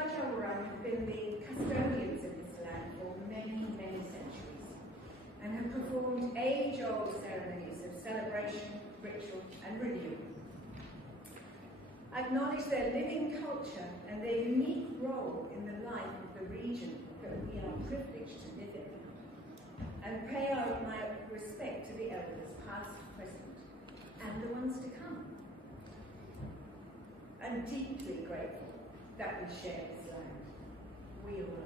Tarrengower have been the custodians of this land for many, many centuries and have performed age-old ceremonies of celebration, ritual and renewal. Acknowledge their living culture and their unique role in the life of the region that we are privileged to live in, and pay my respect to the elders, past, present, and the ones to come. I'm deeply grateful that we share this land. We all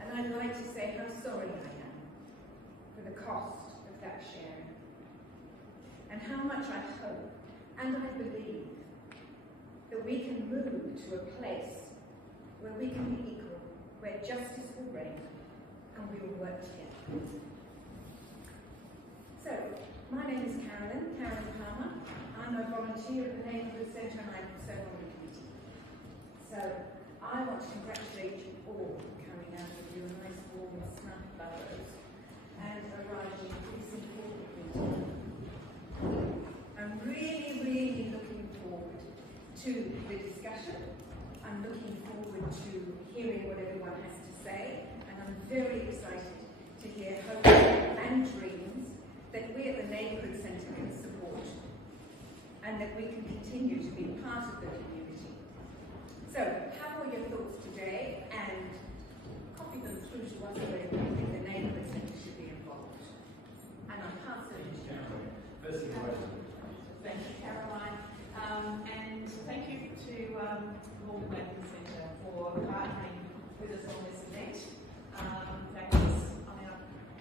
are. And I'd like to say how sorry I am for the cost of that sharing, and how much I hope and I believe that we can move to a place where we can be equal, where justice will reign, and we will work together. So, my name is Carolyn Palmer. I'm a volunteer at the Neighbourhood Centre and I'm also on the committee. So, I want to congratulate you all for coming out of your nice warm snug burrows and arriving at this important meeting. I'm really, really looking forward to the discussion. I'm looking forward to hearing what everyone has to say, and I'm very excited to hear hopes and dreams that we at the Neighbourhood Centre can support, and that we can continue to be part of the community. So, have all your thoughts today and copy them through to us where you think the Neighbourhood Centre should be involved. And I'll pass it to you. Thank you, Caroline. And thank you to Maldon Centre for partnering with us on this event. In fact, I'm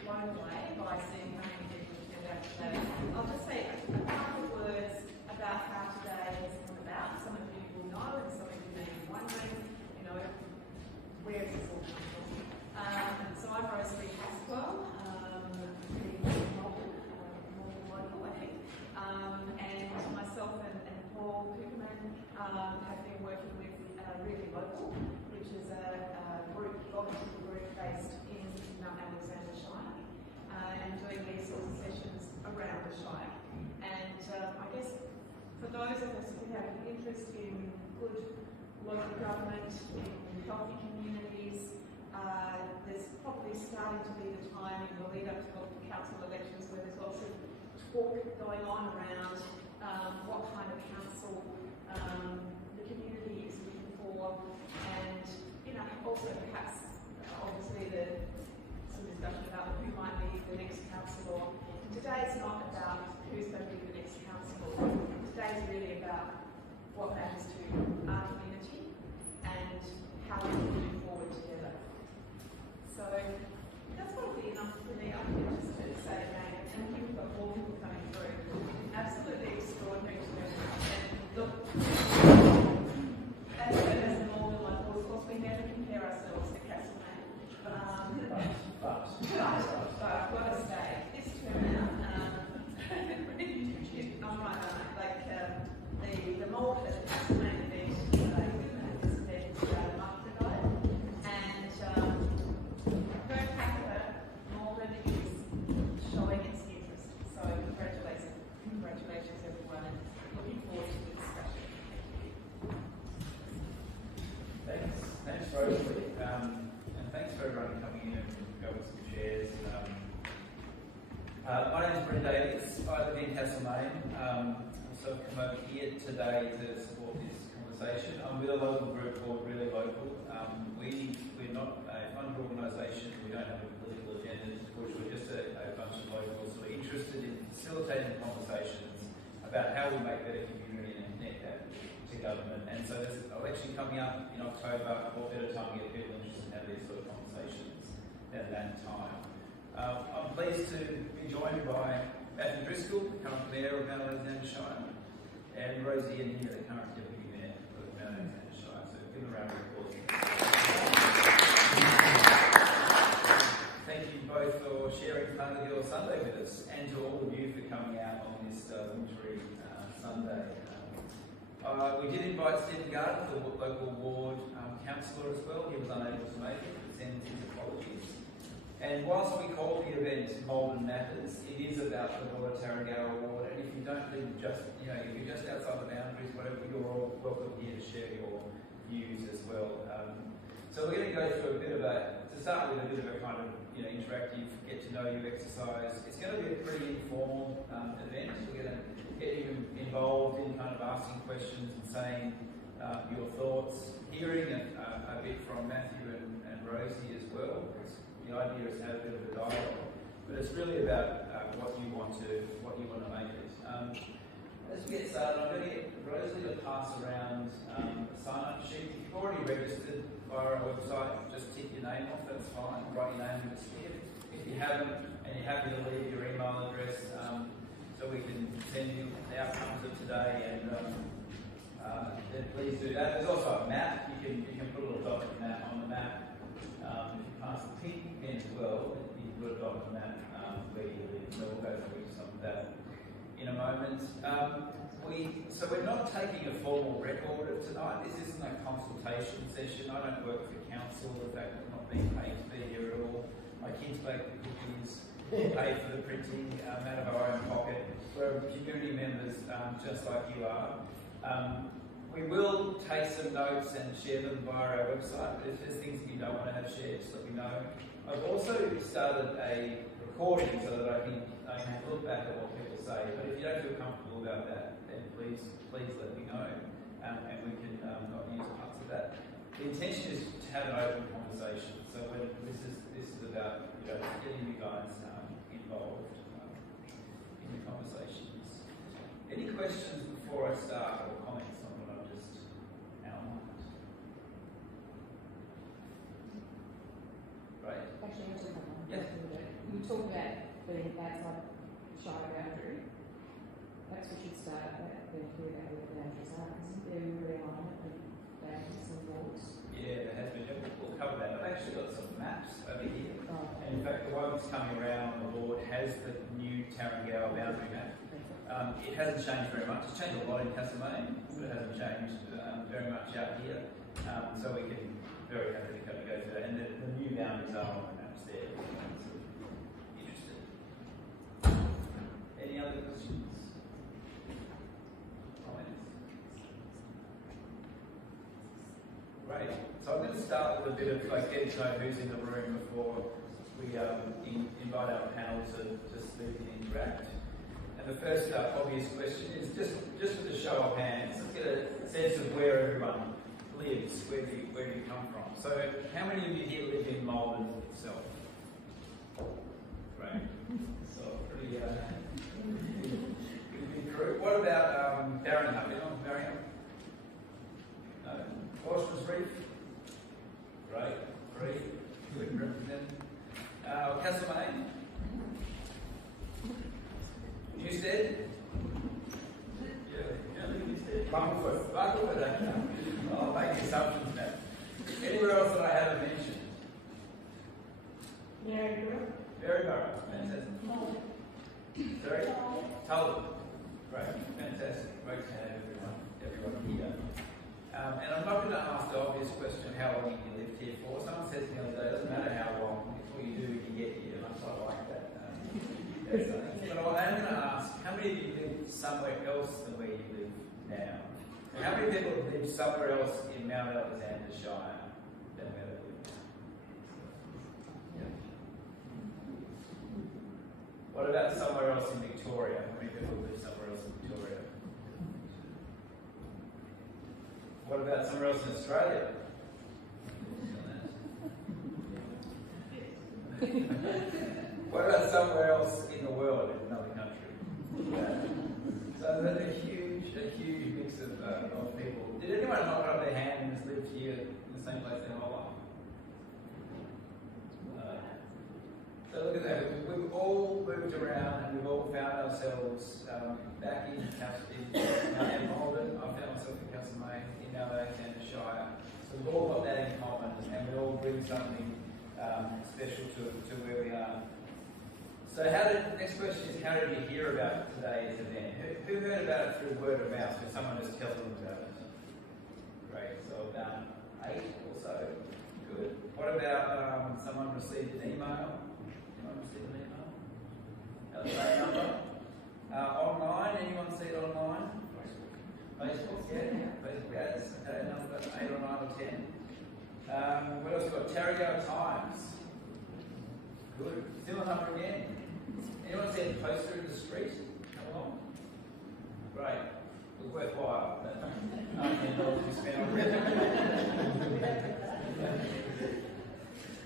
blown away by seeing how many people turned out today. I'll just say a couple of words about how today has come about. Some of you will know, and some of you may be wondering, where is this all coming from? So I'm Rosalie Haswell, Maldon local, I think. And myself and Paul Cooperman have been working with Really Local, which is a volunteer group based in Mount Alexander Shire, and doing these sorts of sessions around the Shire. And I guess for those of us who have an interest in good local government, in healthy communities, there's probably starting to be the time in the lead up to local council elections where there's lots of talk going on around what kind of council the community is looking for, and also perhaps obviously some discussion about who might be the next councillor. Today is not about who's going to be the next councillor. Today is really about what matters to our community and how we can move forward together. So that's probably enough for me. I think just to say again, and we've got more people coming through. Absolutely extraordinary to them. And look, as a Maldon local, of course, we never compare ourselves to Castlemaine. But I've got to say, this turnout, I'm right, the Maldon at the Castlemaine event, this event a month ago, and per capita, Maldon is showing its interest. So congratulations everyone, and looking forward to the discussion. Thanks Rosalie, and thanks for everyone coming in and go with some shares. My name is Brent Davies. I live in Castlemaine. So I've come over here today to support this conversation. I'm with a local group called Really Local. We're not a funded organisation. We don't have a political agenda to push. We're just a bunch of locals who are interested in facilitating conversations about how we make better community and connect that to government. And so there's an election coming up in October. What better time to get people interested in having these sort of conversations than that time? I'm pleased to be joined by Matthew Driscoll, the current Mayor of Mount Alexander Shire, and Rosie Ian here, the current Deputy Mayor of Mount Alexander Shire. So give them a round of applause. Thank you both for sharing part of your Sunday with us, and to all of you for coming out on this wintry Sunday. We did invite Stephen Gardner, the local ward councillor as well. He was unable to make it, but sends his apologies. And whilst we call the event Maldon Matters, it is about the broader Tarrengower Ward. And if you don't live if you're just outside the boundaries, whatever, you're all welcome here to share your views as well. So we're going to go through to start with a bit of a kind of interactive, get to know you exercise. It's going to be a pretty informal event. We're going to get you involved in kind of asking questions and saying your thoughts, hearing a bit from Matthew and Rosie as well. The idea is to have a bit of a dialogue, but it's really about what you want to make it. As we get started, I'm going to get Rosie to pass around a sign-up sheet. If you've already registered via our website, just tick your name off, that's fine. Write your name in the skip. If you haven't, and you're happy to leave your email address, so we can send you the outcomes of today, and then please do that. There's also a map. You can put a little dot on the map. If you pass the pink pen as well, you can put a dot on the map where you live. So we'll go through some of that in a moment. So we're not taking a formal record of tonight. This isn't a consultation session. I don't work for council. In fact, I'm not being paid to be here at all. My kids bake the cookies, pay for the printing out of our own pocket. We're community members just like you are. We will take some notes and share them via our website, but if there's things that you don't want to have shared, just let me know. I've also started a recording so that I can look back at what people say, but if you don't feel comfortable about that, then please let me know, and we can not use parts of that. The intention is to have an open conversation, so when this is about getting you guys involved in the conversations. Any questions before I start, or comments on what I've just outlined? Right. Actually, I just have one. Yes. You talk about being outside Shire boundary. That's what should start about being clear about where the boundaries are. Isn't there a realignment of boundaries and walls? Yeah, there has been. We'll cover that. I've actually got some maps over here. Oh. And in fact, the one that's coming around on the board has the new Tarrengower boundary map. It hasn't changed very much. It's changed a lot in Castlemaine, but it hasn't changed very much out here. So we can very happily go through that. And the new boundaries are on the maps there. Interested. Any other questions? Comments? Great. So I'm going to start with a bit of getting to know who's in the room before we invite our panel to speak and interact. And the first obvious question is just with a show of hands, let's get a sense of where everyone lives, where do you come from. So how many of you here live in Maldon itself? Great. So pretty big group. What about Darren? Have you on Darren? No. Forster's Reef? Great. 3. Good represented. Castlemaine? Newstead? Yeah. Bucklefoot. I'll make assumptions now. Anywhere else that I haven't mentioned? Maryborough. Fantastic. Sorry? Tulloch. Great. Fantastic. Great to have everyone here. And I'm not going to ask the obvious question of how long you lived here for. Someone said to me the other day, it doesn't matter how long, it's what you do when you get here, and I quite like that. But I am going to ask, how many of you live somewhere else than where you live now? And how many people have lived somewhere else in Mount Alexander Shire than where they live now? Yeah. What about somewhere else in Victoria? How many people live somewhere else in Victoria? What about somewhere else in Australia? What about somewhere else in the world, in another country? So there's a huge mix of people. Did anyone hold up their hand and has lived here in the same place their whole life? So look at that. We've all moved around and we've all found ourselves back in Maldon. I found myself in Castlemaine, in Mount Alexander Shire. So we've all got that in common, and we all bring something special to where we are. So next question is, how did you hear about today's event? Who heard about it through word of mouth? Did someone just tell them about it? Great, so about 8 or so. Good. What about someone received an email? Anyone received an email? Phone number? Online, anyone see it online? Facebook, yeah. Facebook ads. Okay, number 8 or 9 or 10. What else we got? Tarrengower Times. Good. Still a number again. Anyone see a poster in the street? Come along. Great. It was worthwhile. $19 you spent on it.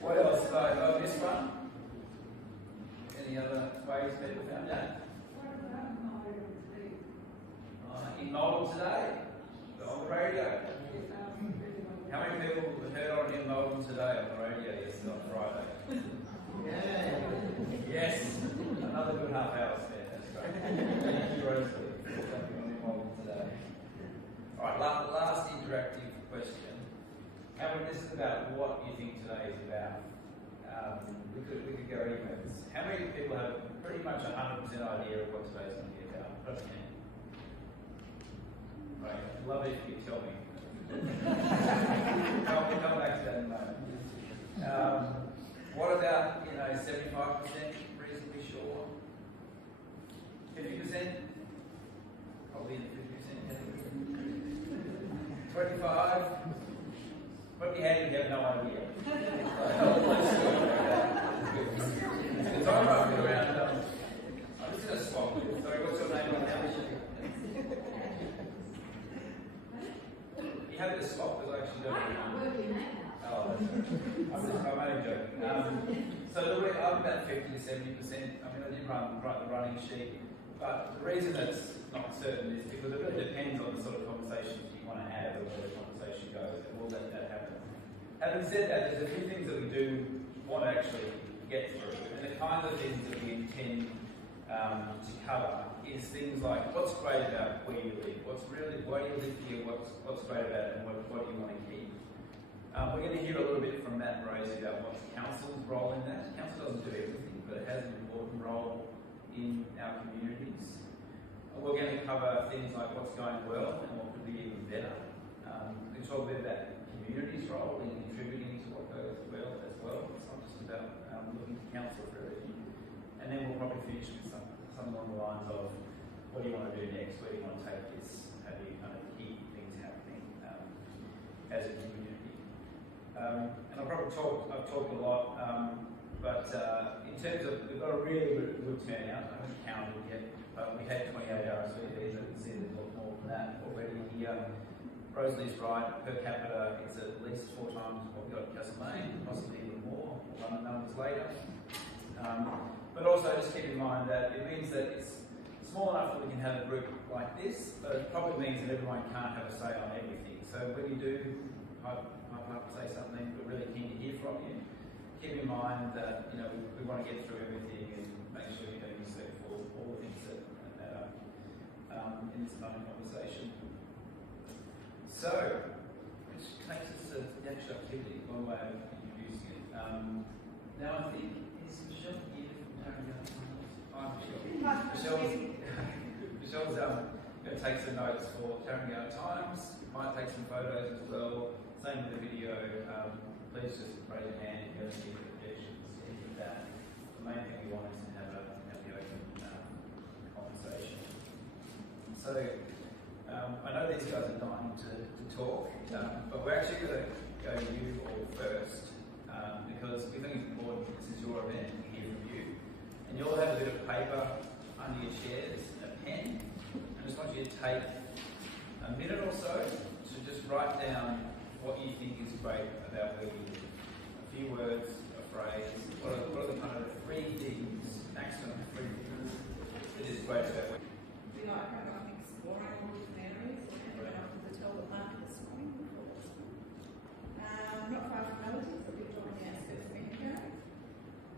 What else? Oh, this one. Any other ways people found out? In Maldon today, on the radio. How many people heard on in Maldon today on the radio yesterday on Friday? Yeah. Yes. Another good half hour spent. That's great. Thank you, Rosalie, for jumping on in Maldon today. All right, last interactive question. This is about what you think today is about. We could go events. How many people have pretty much 100% idea of what today's going to be about? Press your hand. Right, I'd love it if you tell me. We'll come back to that in a moment. What about, 75% reasonably sure? 50%? Probably in the 50% category. 25? What if you had no idea? It's all right, we're around. I'm just going to swap. Sorry, what's your name on now? You have to swap because I actually don't know. Oh, that's right. I'm only joking. So I'm about 50 to 70%. I mean, I did write the running sheet, but the reason it's not certain is because it really depends on the sort of conversations you want to have or where the conversation goes, and we'll let that happen. Having said that, there's a few things that we do want to actually get through, and the kinds of things that we intend to cover is things like what's great about where you live, why do you live here, what's great about it, and what do you want to keep. We're going to hear a little bit from Matt and Rosie about what's council's role in that. Council doesn't do everything, but it has an important role in our communities. We're going to cover things like what's going well and what could be even better. We'll talk a bit about community's role in contributing to what goes well as well. It's not just about looking to council for everything. And then we'll probably finish with something along the lines of what do you want to do next, where do you want to take this, how do you kind of keep things happening as a community. And I've talked a lot, but in terms of, we've got a really good turnout. I haven't counted yet, but we had 28 RSVPs. I can see there's a lot more than that already here. Rosalie's right, per capita it's at least 4 times what we got at Castlemaine, possibly even more. We'll run the numbers later. But also just keep in mind that it means that it's small enough that we can have a group like this, but it probably means that everyone can't have a say on everything. So when you do say something, we're really keen to hear from you. Keep in mind that we want to get through everything and make sure you're being respectful of all the things that matter in this kind of conversation. So, which takes us to the actual activity, one way of introducing it. Now I think, is Michelle here from Tarrengower Times? Hi Michelle. Michelle's going to take some notes for Tarrengower Times, might take some photos as well. Same with the video. Please just raise your hand if you have any objections, anything like that. The main thing we want is to have the open conversation. So, I know these guys are dying to talk, but we're actually going to go to you all first because we think it's important. This is your event. We hear from you, and you all have a bit of paper under your chairs, a pen. I just want you to take a minute or so to just write down what you think is great about where you live. A few words, a phrase. What are the kind of 3 things, maximum 3 things that is great about where you live? We like exploring all different areas. We went up to the Talbot Market this morning. Not far from relatives, a bit on the outskirts of Vancouver.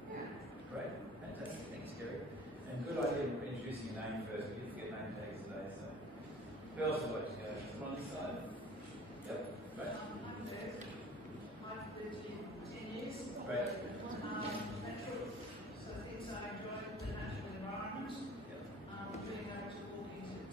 Yeah. Great, fantastic. Thanks, Gary. And good idea of introducing your name first. We did get name tags today, so who else would like to go? Come on this side. Yep. Great. I've lived here 10 years. Great. So things I enjoy the natural environment. Yep. Really go to walking to the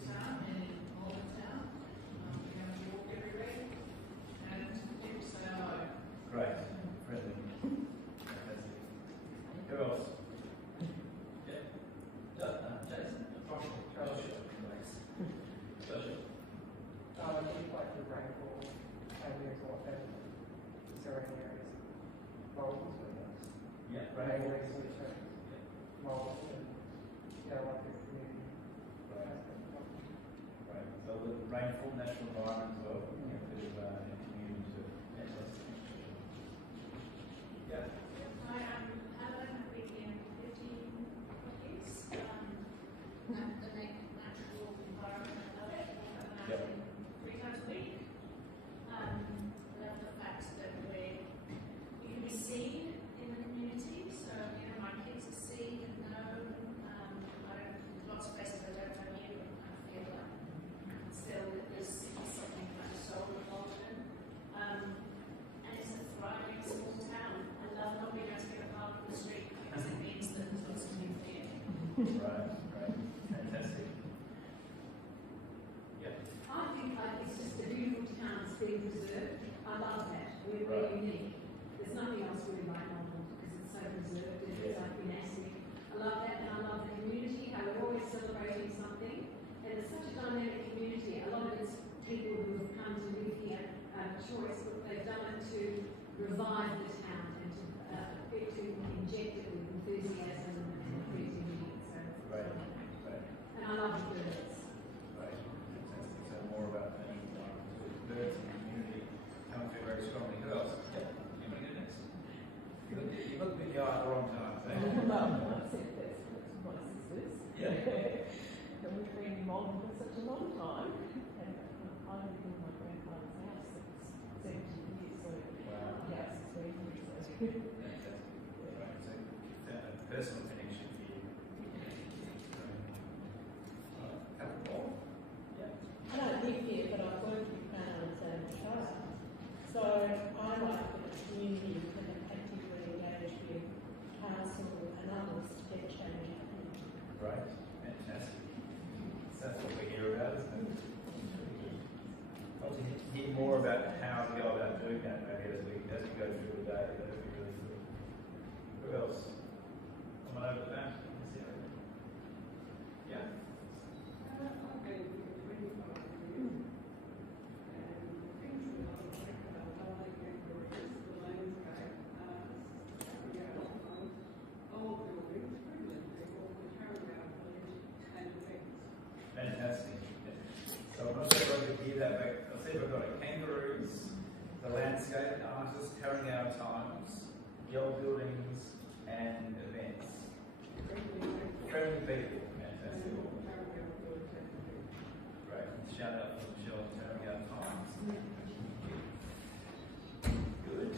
Maldon, so that's Yeah, Rainfall right. Research, Yeah. Maldon, and like the community. Right. Right. So the rainfall, natural environment as well, a bit of community to yeah. Hi, I'm Helen. I've been here 15 years. And the natural environment, I love it. I'm out Yep. 3 times a week. Love the fact that you can be seen in the community. So, my kids are seen and known. Lots of places I don't know you, and I feel like still that there's something kind of soul involved in. And it's a thriving small town. I love not being able to get a park on the street because it means that there's lots of people here. Right. Fantastic. Yeah. I think it's just a beautiful town that's being preserved. I love that. We're Right. unique. There's nothing else really like Maldon because it's so preserved. It's like monastic. I love that, and I love the community, how we're always celebrating something. And it's such a dynamic community. A lot of it's people who have come to live here, choice, but they've done it to revive the town and to inject it with enthusiasm and creativity. So, Right. and I love the birds. Right. Fantastic. So more about the birds and the community come through very strongly. Who else? Yeah. You want to go next? You look a bit young at the wrong time. So. Well, I said that's my sisters. Yeah. And we've been in Maldon for such a long time. And I lived in my grandfather's house for 70 years, so Wow. the house is very new. So. Fantastic. Right. So found a personal connection here. Couple more? Yeah. I don't live here, but I've worked with Crown Alexander Shire. So I like that the community can actively engage with council and others to get change happening. Right. Fantastic. So that's what we hear about, isn't it? Well, to hear more about how to go about doing that, maybe as we go through the day, that would be really good. Who else? Someone over the back? Yeah. I've been for 25 years, and things that I like about Tarrengower is the landscape, Tarrengower, old buildings, friendly people, the Tarrengower village and events. Fantastic. So I'm not sure if I could hear that, but I'll see if I've got it. Kangaroos, the landscape artist, Tarrengower Times, the old buildings, and events. Friendly people. Fantastic. Great. Shout out for Michelle and Tarrengower Times. Good.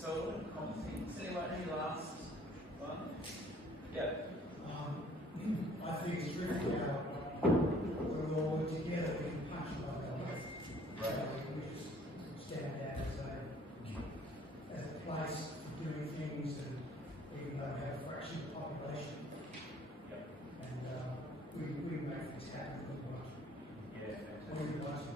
So, common things. Anyone, any last one? Yeah. I think it's really how when we all work together, we can punch above our weight. Right. We just stand out as a place for doing things, and even though we have a fraction of the population, Yep. and we make this happen for the world. Yeah, fantastic. Everybody.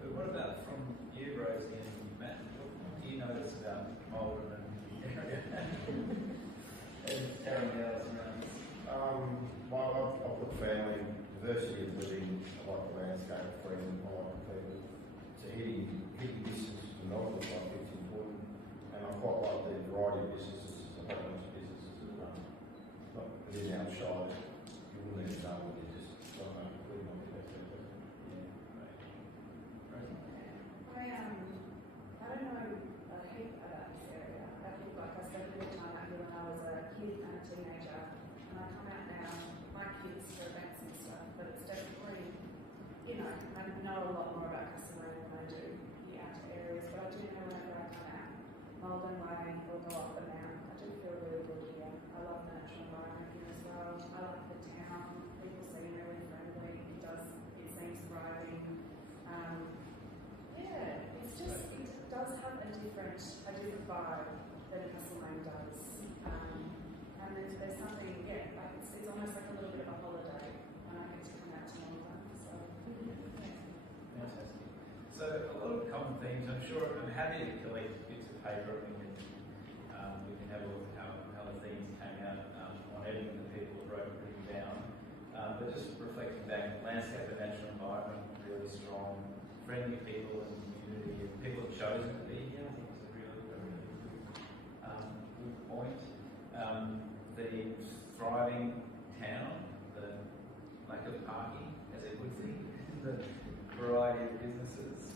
But what about from you, Rosie and Matt? What do you notice about Maldon and Tarrengower surroundings? I've got family, diversity of living, I like the landscape, friends, I like the people. So hitting distance to Melbourne, I think it's important. And I quite like the variety of businesses, there's a whole bunch of businesses that run. Not within our shire, you wouldn't even know what you just don't know, including on the best. Yeah, right. Rosie? I don't know a heap about this area. I feel like I spent a bit of time out here when I was a kid and a teenager, and I come out now, my kids for events and stuff, but it's definitely, I know a lot more about Castlereagh than I do the outer areas, but I do know whenever I come out, Maldon Way or go up and down, I do feel really good here. I love the natural environment here as well. I like the town. People seem really friendly. It seems thriving. It does have a different vibe than Castlereagh does. And there's something, like it's almost like a little bit of a holiday when I get to come out to Maldon. So. Fantastic. So a lot of common themes. I'm sure I'm happy to collect bits of paper and we can have a look at how the themes came out on everything that people have written down. But just reflecting back, landscape and natural environment really strong, friendly people and community, and people have chosen to be here. I think it's a really good point. The thriving town, the lack of parking as a good thing, the variety of businesses,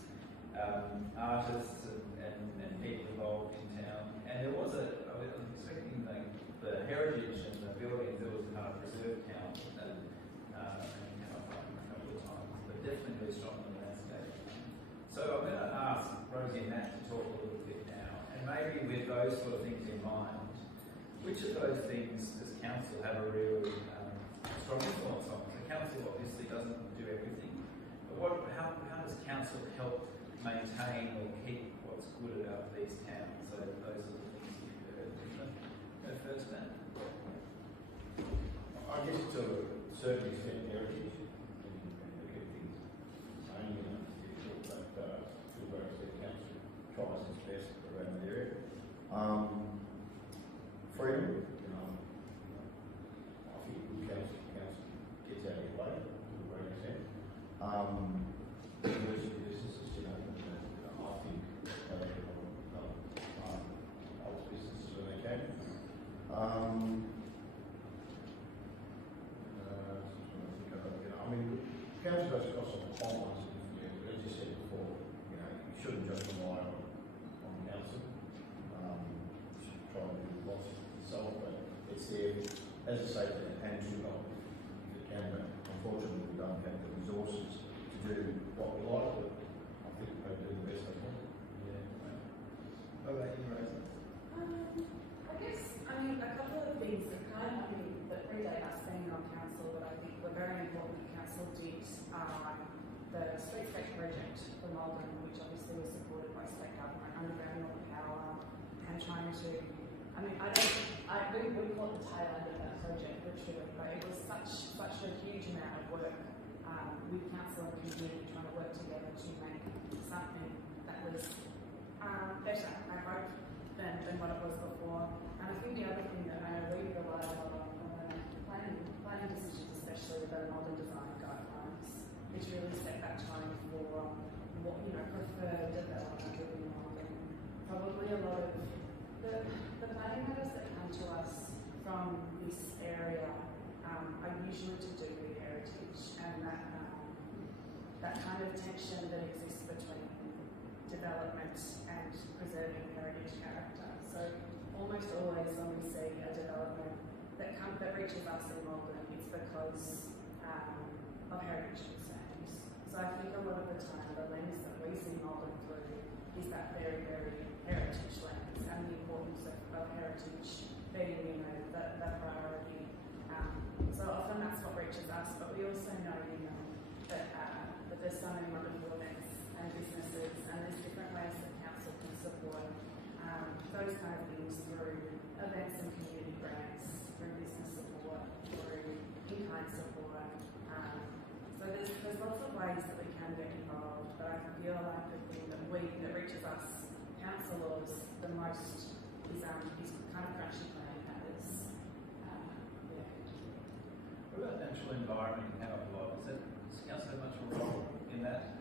artists and people involved in town. And there was I was expecting the heritage and the buildings, there was a kind of preserved count and came up a couple of times, but definitely very strong in the landscape. So I'm going to ask Rosie and Matt to talk a little bit now, and maybe with those sort of things in mind, which of those things does council have a really strong influence on? The council obviously doesn't do everything, but how does council help maintain or keep what's good about these towns? So those are the things you've heard. Go first, Matt. I guess to a certain extent heritage and the good things saying, it's difficult, but to a great extent council tries its best around the area. Freedom, I think good council gets out of your way to a great extent. Diversity of businesses, I think they hold businesses when they can. I mean, council goes across on the whole ones, as you said before, you shouldn't just rely on council. You should try and do lots yourself, but it's there, as I say, and should not, if it can, but unfortunately we don't have the resources to do what we like, but I think they do the best they can. Yeah. What about you, Rosie? I guess, a couple of things that that predate us being on council that I think were very important that council did are the streetscape project for Maldon, which obviously was supported by state government, undergrounding all the power and trying to, we caught the tail end of that project literally, but it was such a huge amount of work with council and community trying to work together to make something that was better, I hope, than what it was before. And I think the other thing that we rely a lot on planning decisions, especially the modern design guidelines, which really set that tone for what preferred development within Maldon. Probably a lot of the planning matters that come to us from this area are usually to do with heritage and that kind of tension that exists between development and preserving heritage character. So almost always when we see a development that reaches us in Maldon, it's because of heritage concerns. So I think a lot of the time the lens that we see Maldon through is that very, very heritage lens and the importance of heritage being, the priority. So often that's what reaches us, but we also know, that there's so many wonderful events and businesses and there's different ways that council can support those kind of things through events and community grants, through business support, through in-kind support. So there's lots of ways that we can get involved, but I feel like the thing that reaches us councillors the most is kind of crunchy planning matters. What about natural environment and how it evolves? Does council have much of a role in that?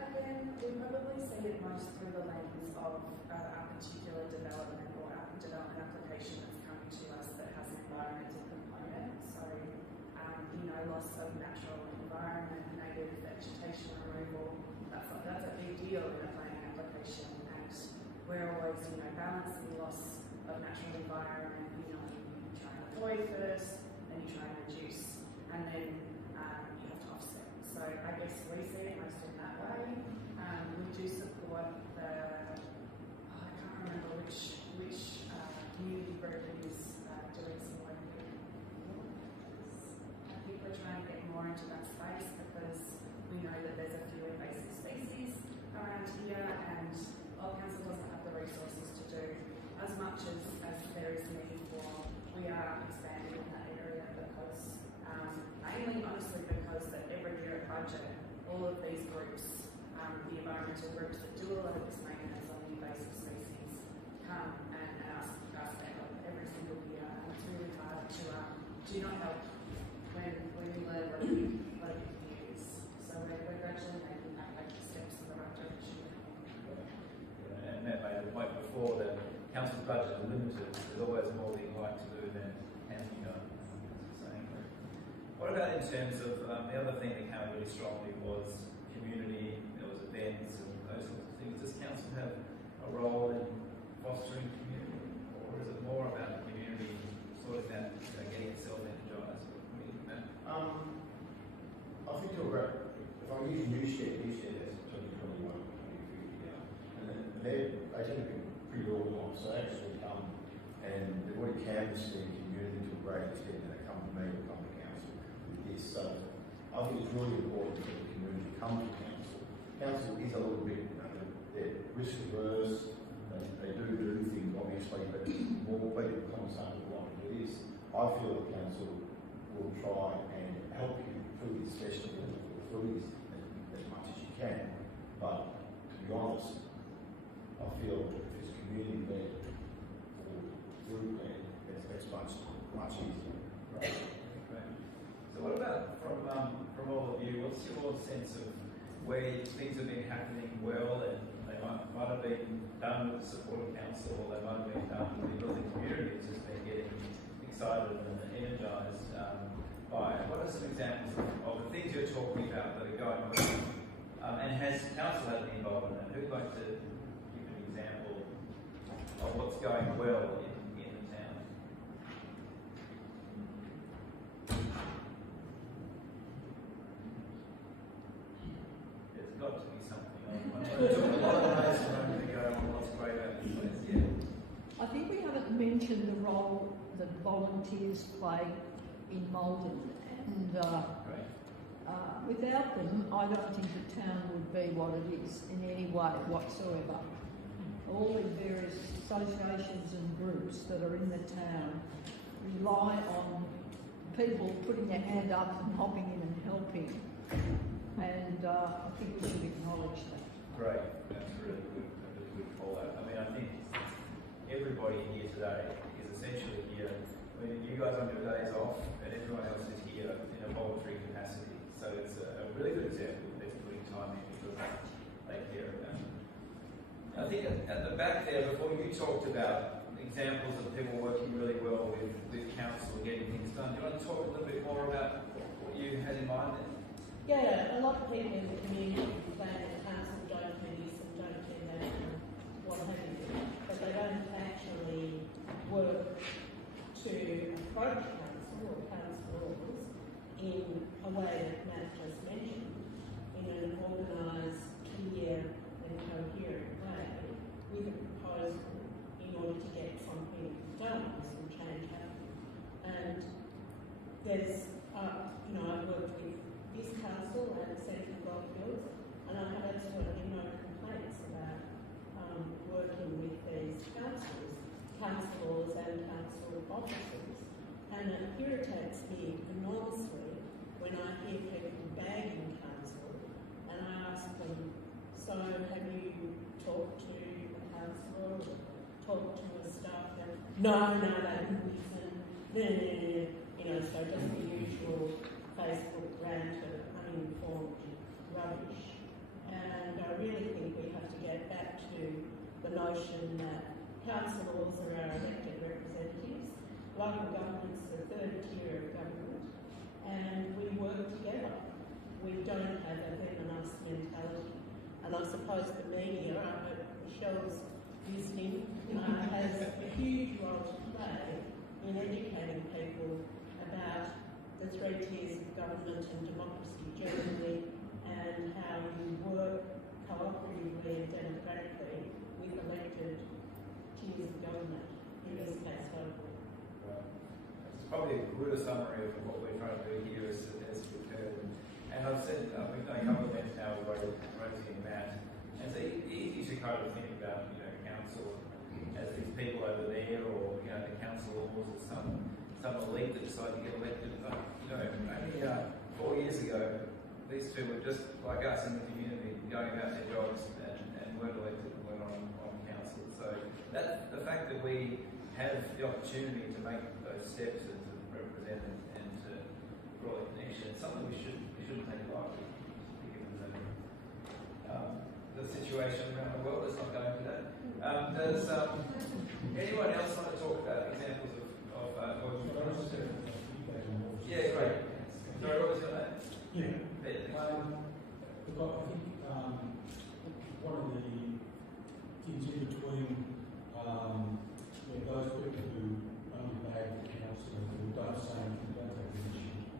Again, we probably see it most through the lens of a particular development or a development application that's coming to us that has an environmental component. So, loss of natural environment, native vegetation removal, that's a big deal in a planning application. And we're always, balancing loss of natural environment. You try and avoid first, then you try and reduce, and then you have to offset. So I guess we see it most in that way. We do support I can't remember which community group is doing some work here. I think we're trying to get more into that space because we know that there's a few invasive species around here, and while council doesn't have the resources to do as much as there is need for, we are expanding in that area because, mainly honestly because that every year at budget, all of these groups, the environmental groups that do a lot of this maintenance on the invasive species, come and ask for help every single year, and it's really hard to not help when we learn what a big view is. So we're gradually making that steps in the right direction. budget are limited, there's always more that you like to do than can be done, as you're saying. What about in terms of, the other thing that came really strongly was community, there was events and those sorts of things. Does council have a role in fostering community, or is it more about the community sorting out, getting itself energised? I think you're right. If I use Newshed has 2021, 2050 now, and then they tend to be pretty organised, so they actually come and they've already canvassed their community to a great extent, and they come to me or come to council with this. So I think it's really important for the community to come to council. Council is a little bit, they're risk averse, they do things obviously, but more people constantly want to do this. I feel the council will try and help you through this festival, through this as much as you can. But to be honest, I feel if it's community led or group led, it's much easier. Right. So what about from all of you? What's your sense of where things have been happening well, and they might have been done with the support of council, or they might have been done because the community has just been getting excited and energised by it? What are some examples of the things you're talking about that are going on? And has council had any involvement in it? Who'd like to give an example of what's going well in the town? There's got to be something on. I took a lot of notes a moment ago on what's great about this place. Yeah. I think we haven't mentioned the role that volunteers play in Maldon, and without them, I don't think the town would be what it is in any way whatsoever. All the various associations and groups that are in the town rely on people putting their hand up and hopping in and helping, and I think we should acknowledge that. Great, that's a really good call out. I mean, I think everybody here today is essentially here. I mean, you guys on your days off, and everyone else is here in a voluntary capacity. So it's a really good example of people putting time in because they care about it. I think at the back there, before you talked about examples of people working really well with council getting things done, do you want to talk a little bit more about what you had in mind there? Yeah, a lot of people in the community complain that council don't do this and don't do that and what have you, but they don't actually work to approach council or councillors in a way that Matt just mentioned, in an organised, clear and coherent way, with a proposal in order to get something done, some change happen. And there's, I've worked with this council and Central Goldfields, and I have absolutely no complaints about working with these councillors and council officers. And it irritates me enormously when I hear people bagging council, and I ask them, so have you talked to a councillor or talked to a staff that, no, they didn't listen, so just the usual Facebook rant of uninformed rubbish. And I really think we have to get back to the notion that councillors are our elected representatives, local government's the third tier of government, and we work together. We don't have a them and us mentality. And I suppose the media, I hope Michelle's listening, has a huge role to play in educating people about the three tiers of government and democracy generally, and how you work cooperatively and democratically with elected tiers of government, in this case local. It's probably a good summary of what we're trying to do here as we've heard. And I've said, we've done a couple of events now with Rosie and Matt, and it's easy to kind of think about, council as these people over there, or, the council laws as some elite that decide to get elected. But, only 4 years ago, these two were just like us in the community, going about their jobs and weren't elected and weren't on council. So the fact that we have the opportunity to make those steps and to represent and to draw a connection, it's something we shouldn't take lightly. the situation around the world. Let's not go into that. Does anyone else want to talk about examples of yeah, great. Sorry, what was your name? Yeah. Yeah. Look, I think one of the things in between those people who underpay the council and who don't say anything, don't take initiative,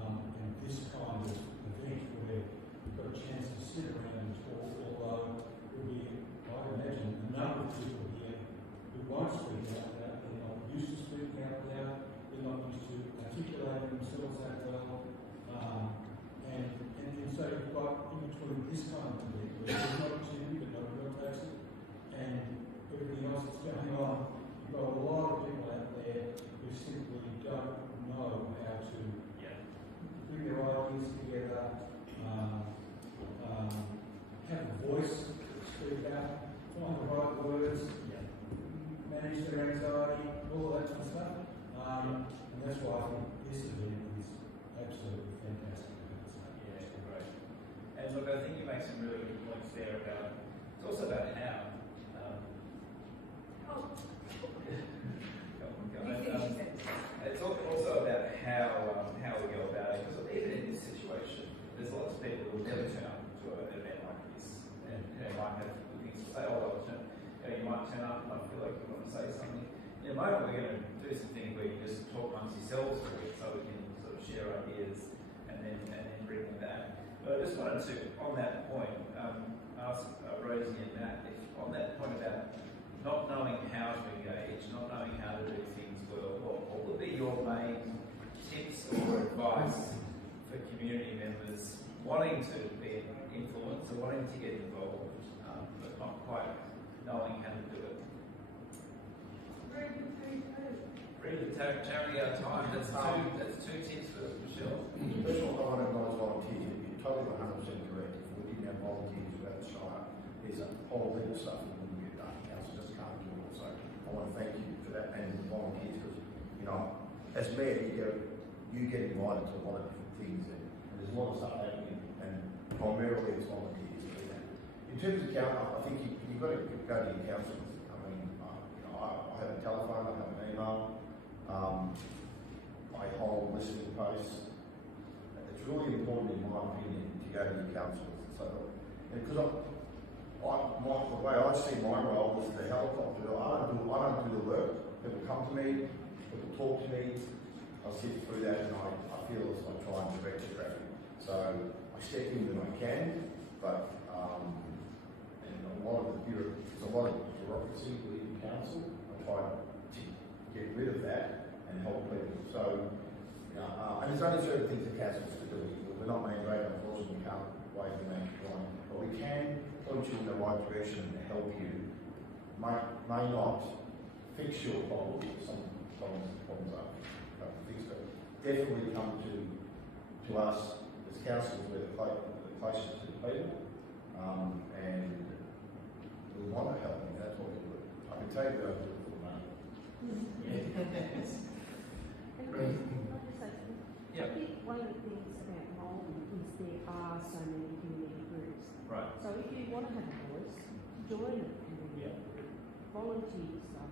and this kind of event where you've got a chance to sit around and talk, although there'll be, I imagine, a number of people here who won't speak out loud, they're not used to speaking out loud, they're not used to articulating themselves that well, and so you've got in between this kind of event where there's an opportunity but nobody else takes it, and everything else that's going on, you've got a lot of people out there who simply don't know how to bring their ideas together, have a voice to speak out, find the right words, manage their anxiety, all of that kind of stuff. And that's why I think this event is absolutely fantastic. Yeah, great. And look, I think you make some really good points there about, it's also about how. It's also about how we go about it, because even in this situation, there's lots of people who will never turn up to an event like this, and might have things to say. You might turn up and might feel like you want to say something. In a moment, we're going to do some things where you just talk amongst yourselves for a bit, so we can sort of share ideas and then bring them back. But I just wanted to, on that point, ask Rosie and Matt, if on that point about not knowing how to engage, not knowing how to do things well, what would be your main tips or advice for community members wanting to be influenced or wanting to get involved, but not quite knowing how to do it? Read the Tarrengower Time. That's two tips for Michelle. First of all, I want to acknowledge volunteers. You're totally 100% correct. If we didn't have volunteers without the Shire, there's a whole heap of stuff that wouldn't get done. Council just can't do it. So I want to thank you for that and the volunteers, because as mayor, you get invited to a lot of different things, and there's a lot of stuff happening, and primarily it's volunteers. In terms of council, I think you've got to go to your council. I mean, I have a telephone, I have an email, I hold listening posts. It's really important, in my opinion, to go to your councils. So, because the way I see my role is the helicopter. I don't do the work. People come to me, people talk to me. I sit through that, and I feel as I try and direct the traffic. So I step in when I can, but and there's a lot of bureaucracy within council. I try to get rid of that and help people. So, and there's only certain things that councils to do. We're not mandated, unfortunately, we can't wave the magic wand, but we can point you in the right direction and help you. May not fix your problem, some problems are fixed, but definitely come to us as councils. We're the closest to the people, and we want to help them. That's what we do. I can tell you that I do it for money. I think one of the things about Maldon is there are so many community groups. Right. So if you want to have a voice, join a community group, volunteer stuff,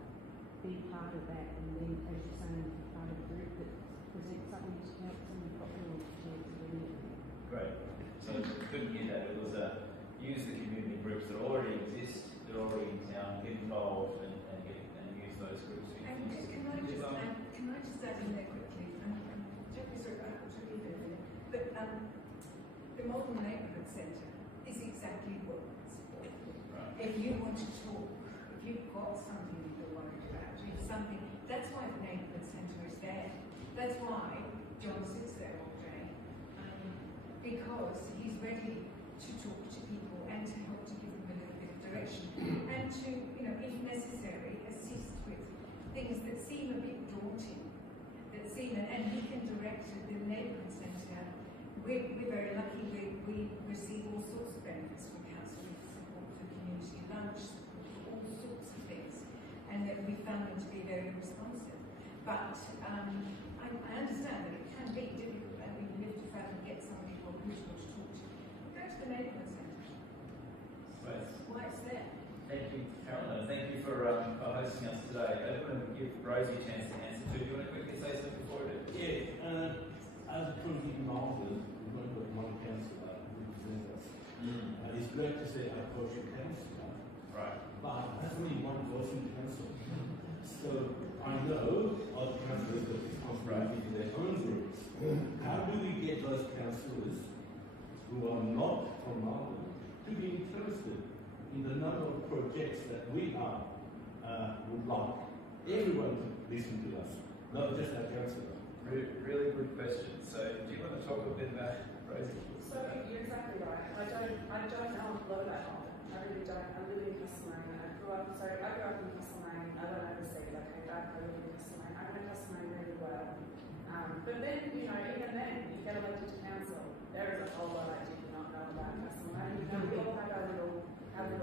be part of that, and then, as you're saying, be part of a group that presents something to council, you've got more chance of doing it. Great. So it's good to hear that. It was use the community groups that already exist, they're already in town, get involved and use those groups. And can I just add in there quickly? But the Maldon Neighbourhood Centre is exactly what it's for. Right. If you want to talk, if you've got something you're worried about, if something, that's why the Neighbourhood Centre is there. That's why John sits there all day, because he's ready to talk to people and to help to give them a little bit of direction and to, if necessary, assist with things that seem a bit daunting, and he can direct the Neighbourhood Centre. We're very lucky. We receive all sorts of benefits from council. We support the community lunch, all sorts of things, and that we found them to be very responsive. But I understand that it can be difficult. I mean, you have to try and get somebody who's got to talk to. Go to the Neighbourhood Centre. give Rosie a chance to answer too. Do you want to quickly say something before I do? Yeah, as a province Maldon, we've only got one councillor who represents us. It's great to say our social councillor, Right. but that's only one person in council. So I know other councillors got responsibility for their own groups. How do we get those councillors who are not from Maldon to be interested in the number of projects that we are would like everyone to listen to us, not just our councillor? Really good question. So, do you want to talk a bit about Rosie? So you're exactly right. I don't know a lot about Maldon. I really don't. I live in Castlemaine. I grew up in Castlemaine. I went overseas. I came back. I live in Castlemaine. I know Castlemaine really well. But then, you know, even then, you get elected to council. There is a whole lot I did not know about Castlemaine. You know, we all have our little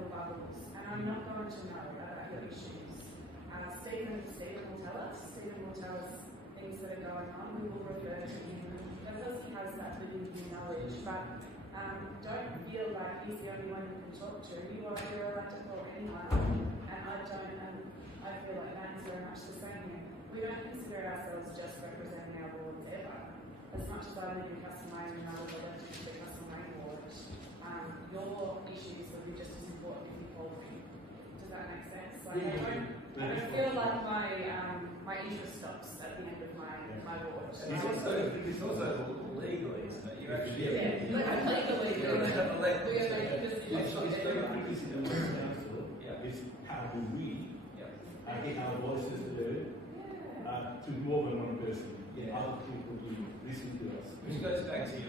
bubbles, and I'm not going to know about your issues. Stephen will tell us. Stephen will tell us things that are going on. We will refer to him because he has that living knowledge. But don't feel like he's the only one you can talk to. You're allowed to call anyone, and I don't. And I feel like that is very much the same here. We don't consider ourselves just representing our wards ever. As much as I live in Castlemaine and I was elected to the Castlemaine ward, your issues will be just as important if you call me. Does that make sense? Like, I don't feel like my interest stops at the end of my ward. It's also legally, isn't it? You actually legally. It's how do we get our voices heard to more than one person. Other people to listen to us. Which goes back to the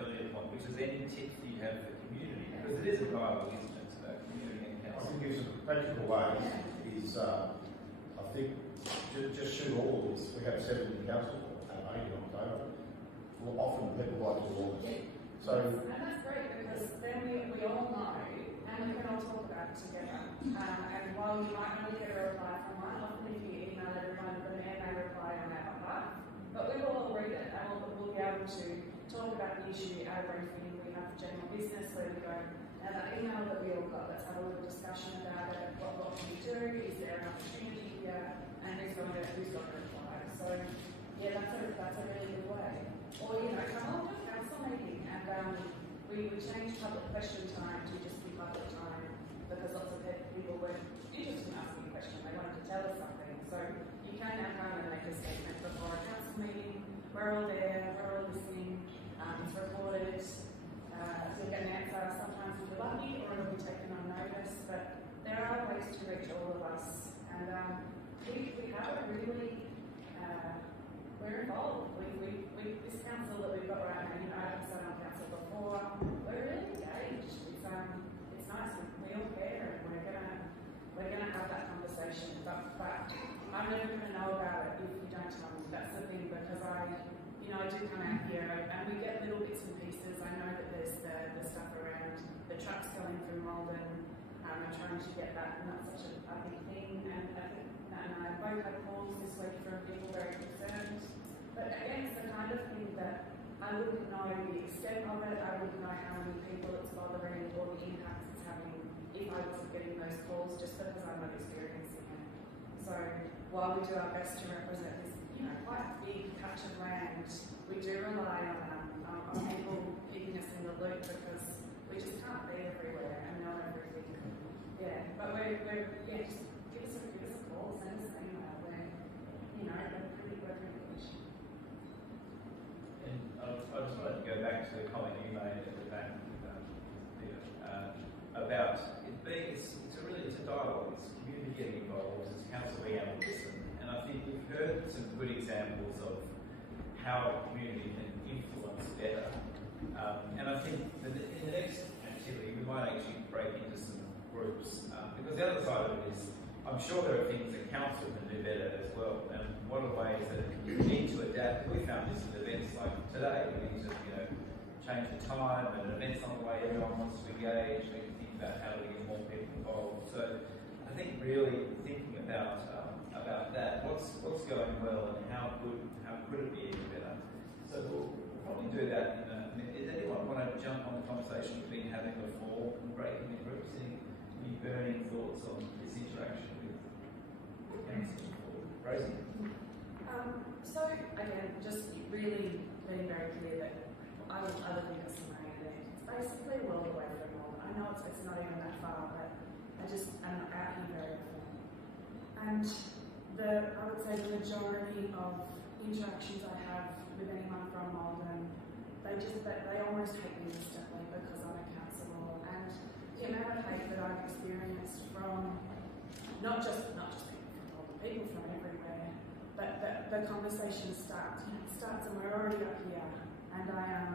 earlier point, which is any tips that you have for the community, because it is a dialogue, isn't it? It's about community and I council. think some practical ways is, I think, just shoot all of this. We have 7 in council, 8 in October. Well, often people like to launch. So, and that's great because then we all know and we can all talk about it together. And while you might only get a reply from one, often if you email everyone, the mayor may reply on our behalf. But we will all read it and we'll be able to talk about the issue at a briefing. We have general business where we go, now that email that we all got, let's have a little discussion about it. What can we do? Is there an opportunity here? And who's going to reply? So yeah, that's a really good way. Or, you know, come on to a council meeting and we would change public question time to just be public time because lots of people weren't interested in asking a question. They wanted to tell us something. So you can now come and make a statement before a council meeting. We're all there, we're all listening. It's recorded. You'll get an answer sometimes if you're lucky or it'll be taken on notice. But there are ways to reach all of us. And we have a really, we're involved. This council that we've got right now, you know, I haven't sat on council before, we're really engaged. It's nice. We all care and we're gonna have that conversation. But I'm never gonna know about it if you don't tell me. That's the thing because I do come out here and we get little bits and pieces. I know that there's the stuff around the trucks going through Maldon. I'm trying to get that not such a big thing. And I both had calls this week from people very concerned. But again, it's the kind of thing that I wouldn't know the extent of it. I wouldn't know how many people it's bothering or the impact it's having if I wasn't getting those calls just because I'm not experiencing it. So while we do our best to represent this, quite big patch of land, we do rely on people keeping us in the loop because we just can't be everywhere and know everything. Yeah, but we're just give us a call, send us an email. We're pretty issue. And I just wanted to go back to the comment you made at the back, Peter, about it being, it's a dialogue, it's community getting involved, it's council being able to listen. And I think we've heard some good examples of how a community can influence better. And I think that in the next activity, we might actually break into some groups. Because the other side of it is, I'm sure there are things that council can do better as well. And one of the ways that you need to adapt, we found this at events like today, we need to, change the time and events on the way, everyone wants to engage, we can think about how do we get more people involved. So I think really thinking about that, what's going well and how could it be even better. So we'll probably do that in a minute. Does anyone want to jump on the conversation we've been having before and breaking the groups? Any burning thoughts on this interaction with council? basically a world away from Maldon. I know it's not even that far, but I just am out here very often. And I would say the majority of interactions I have with anyone from Maldon, they almost hate me instantly because I'm a councillor. And the amount of hate that I've experienced from not just people from Maldon, people from everywhere, but the conversation starts and we're already up here. And I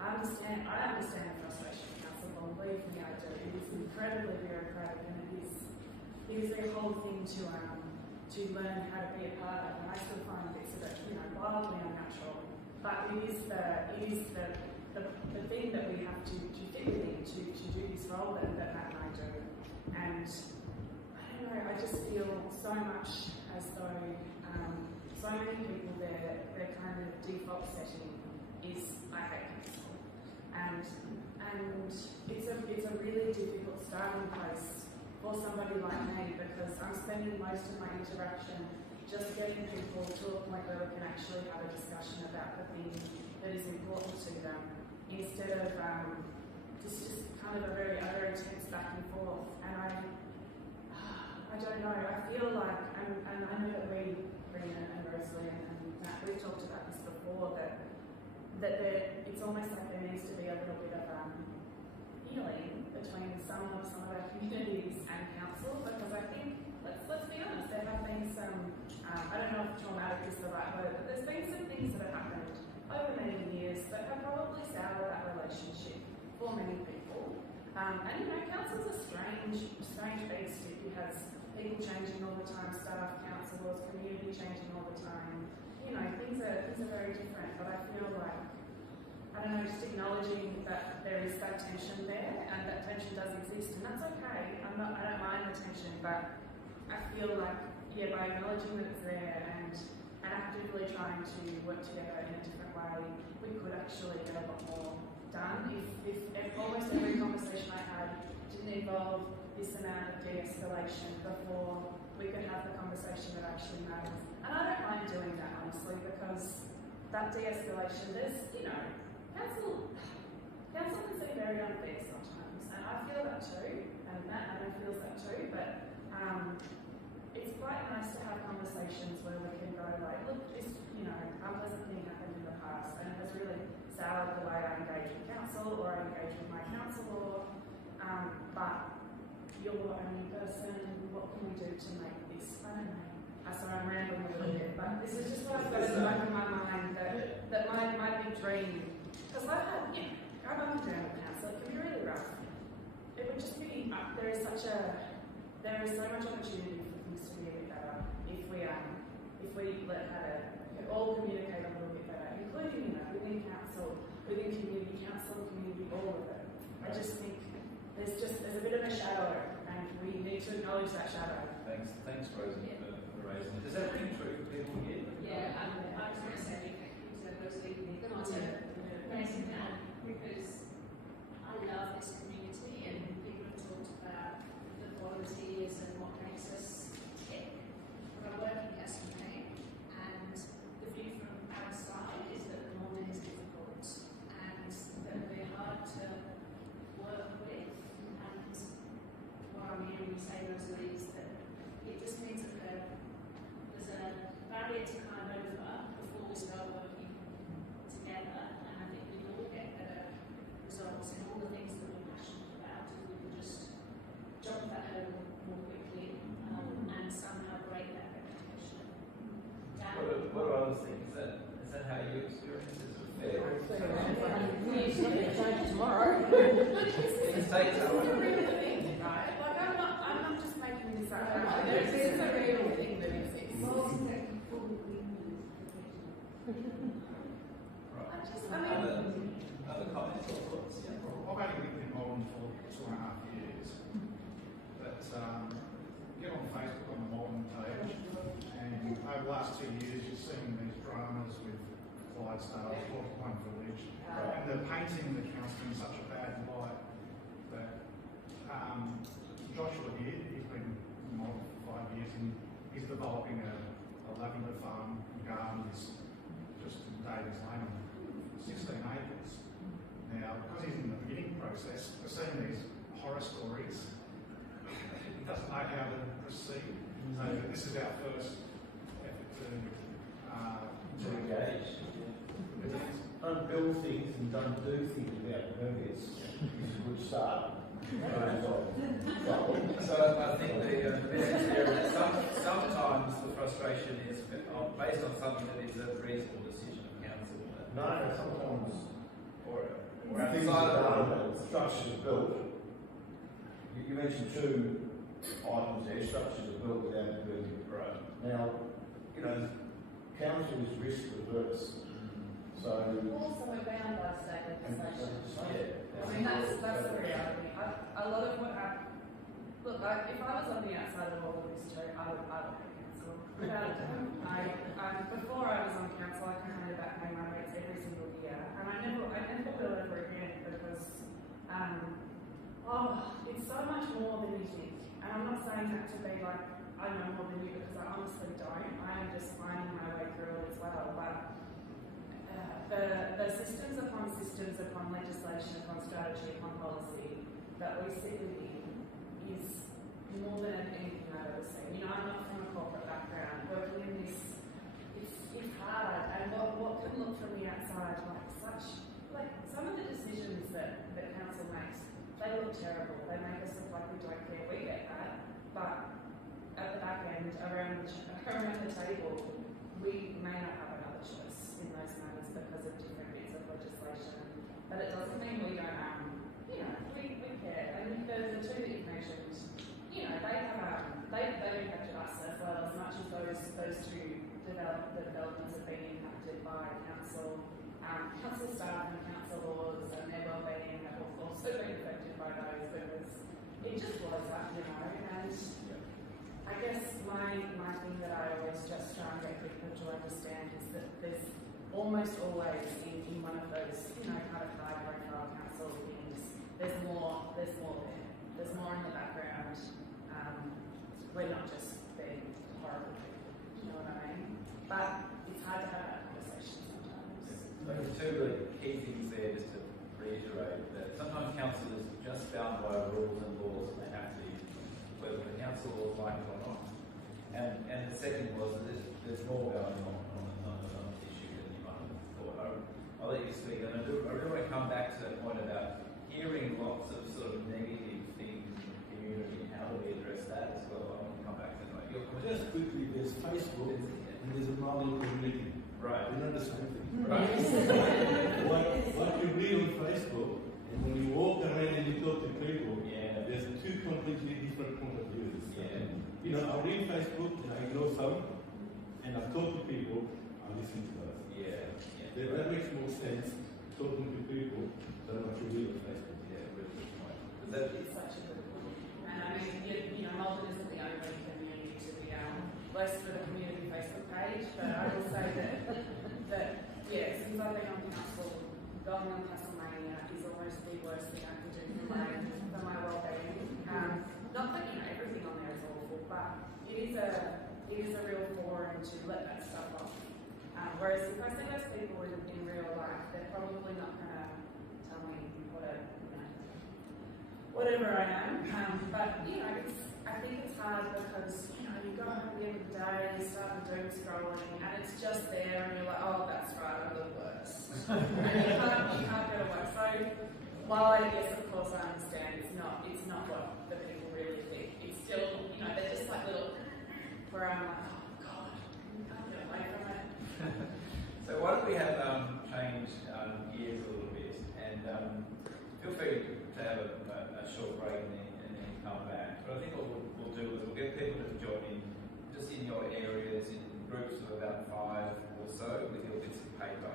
understand the frustration of council, believe me, I do. It is incredibly bureaucratic, and it is a whole thing to learn how to be a part of. And I still find bits of it, wildly unnatural. But it is the thing that we have to fit within to do this role that Matt and I do. And I don't know, I just feel so much as though so many people, their kind of default setting is I hate council. And it's a really difficult starting place for somebody like me, because I'm spending most of my interaction just getting people to a point where we can actually have a discussion about the thing that is important to them, instead of just kind of a very tense back and forth. And I don't know, I feel like, and I know that Rena and Rosalie and Matt, we've talked about this before, that it's almost like there needs to be a little bit of healing between some of our communities and council, because I think, let's be honest, there have been some, I don't know if traumatic is the right word, but there's been some things that have happened over many years that have probably soured that relationship for many people. And council's a strange beast. It has people changing all the time, staff, councillors, community changing all the time. Things are very different, but I feel like, I don't know, just acknowledging that there is that tension there, and that tension does exist, and that's okay. I don't mind the tension, but I feel like, by acknowledging that it's there and actively trying to work together in a different way, we could actually get a lot more done. If almost every conversation I had didn't involve this amount of de-escalation before we could have the conversation that actually matters. And I don't mind doing that, honestly, because that de-escalation, council can seem very unfair sometimes, and I feel that too, and Matt, I know feels that too, but it's quite nice to have conversations where we can go like, look, this, unpleasant thing happened in the past, and it has really soured the way I engage with council, or I engage with my councillor, but you're a new person, what can we do to make this, I don't know. Sorry, I'm rambling a little bit, but this is just what I've got in the back of my mind, that my big dream, because I've up and down with council, it can be really rough. It would just be, there is so much opportunity for things to be a bit better if we all communicate a little bit better, including, within council, within community council, community, all of it. I just think there's a bit of a shadow, and we need to acknowledge that shadow. Thanks, Rosie, for raising it. Does that ring true for people here? Yeah, I was going to say, Rosalie, not to raising that, because I love this community, and people have talked about the volunteers and what makes us tick. But I work in Castlemaine, and the view from outside is that the Maldon is difficult, and that we're hard to work with. And what I'm hearing you say, Rosalie, is that it just means that there's a barrier to climb over before we start working together, and I think we can all get better results in all the things that we're passionate about if we can just jump that hurdle more quickly and somehow break that reputation down. What are others think? Is that how you experience it? Is it fair? It's not going to change tomorrow. It takes This is a real thing, right? Like, I'm not just making this up. This is a real thing that exists. Other comments or thoughts? Yeah. I've only been in Maldon for 2.5 years, but get on Facebook on the Maldon page, and over the last 2 years you've seen these dramas with Clydesdale, one village, and they're painting the council in such a bad light that Joshua here, he's been in Maldon for 5 years, and he's developing a lavender farm and gardens just in David's Lane, 16 acres. Now, because he's in the bidding process, we're seeing these horror stories. He doesn't know how to proceed. So this is our first effort to engage. Don't build things and don't do things without permits is a good start. So I think the message there is that sometimes the frustration is based on something that is a reasonable decision of council. No, sometimes or things outside are of done, structures are built. You mentioned two items there, structures are built without building. Right. Now, you know, council is risk averse. So also we're bound by state legislation. Yeah. I mean, that's the reality. A lot of what look, if I was on the outside of all of this too, I would cancel. Before I was on council, I counted back paying my rates every single year, and I never will ever again because it's so much more than you think. And I'm not saying that to be like I know more than you because I honestly don't. I am just finding my way through it as well, but. The systems upon legislation, upon strategy, upon policy that we sit within is more than anything I've ever seen. You know, I'm not from a corporate background. Working in this, it's hard. And what can look from the outside like some of the decisions that council makes, they look terrible. They make us look like we don't care. We get that, but at the back end, around the table, we may not have another choice in those matters because of different bits of legislation. But it doesn't mean we don't, we care. And the two that you mentioned, they impacted us as well as much as those two developments have been impacted by council staff and council laws and their wellbeing have also been affected by those because it just blows up, And I guess my thing that I always just try and get people to understand is that there's almost always in one of those, kind of high profile council things, there's more there. There's more in the background. We're not just being horrible people, you know what I mean? But it's hard to have that conversation sometimes. There's two really key things there just to reiterate that sometimes council is just bound by rules and laws and they have to, whether the council laws like it or not. And the second was that there's more going on the issue than you might have thought. I'll let you speak. And I really want to come back to that point about hearing lots of sort of negative things in the community and how do we address that as well. I want to come back to that. Just quickly, there's Facebook and there's a Maldon community. Right. They're not the same thing. Right. what you read on Facebook and when you walk around and you talk to people, there's two completely different point of views. Yeah. I read Facebook and I know some, and I talk to people, I listen to others. That makes more sense talking to people than what you read on Facebook. Really good point. It's such a good point. And I mean, Maldon isn't the only community to be blessed for the community Facebook page, but I will say that since I've been on council, going on Castlemaine is almost the worst thing I can do for my well-being. Not that everything on there is awful, but it is a real forum to let that stuff off. Whereas if I see those people in real life, they're probably not going to tell me whatever I am. But I think it's hard because you go home at the end of the day and you start doom scrolling and it's just there and you're like, oh, that's right, I'm the worst. And you can't go to work. So while yes, of course, I understand it's not what the people really think. It's still, they're just like little where I'm like, oh God, I can't get away from it. So why don't we have change gears a little bit and feel free to have a short break and then come back. But I think what we'll do is we'll get people to join in just in your areas in groups of about 5 or so with your bits of paper.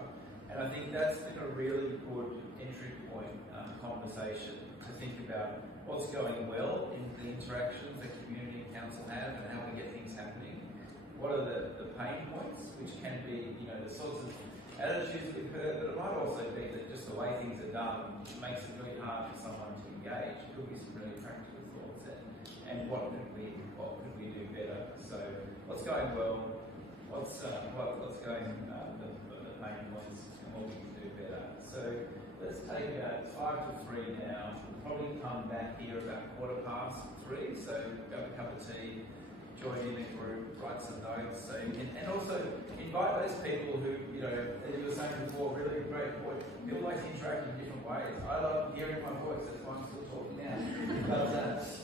And I think that's like a really good entry point conversation to think about what's going well in the interactions that community and council have and how we get things happening. What are the pain points, which can be, the sorts of attitudes we've heard, but it might also be that just the way things are done makes it really hard for someone to engage. It could be some really practical thoughts and what could we do better? So what's going well? What's going the pain points and what we can do better? So let's take about 5 to 3 now. We'll probably come back here about 3:15, so grab a cup of tea, join in a group, write some notes, so and also invite those people who, you know, as you were saying before, really great voice. People like to interact in different ways. I love hearing my voice, that's why I'm still talking now. But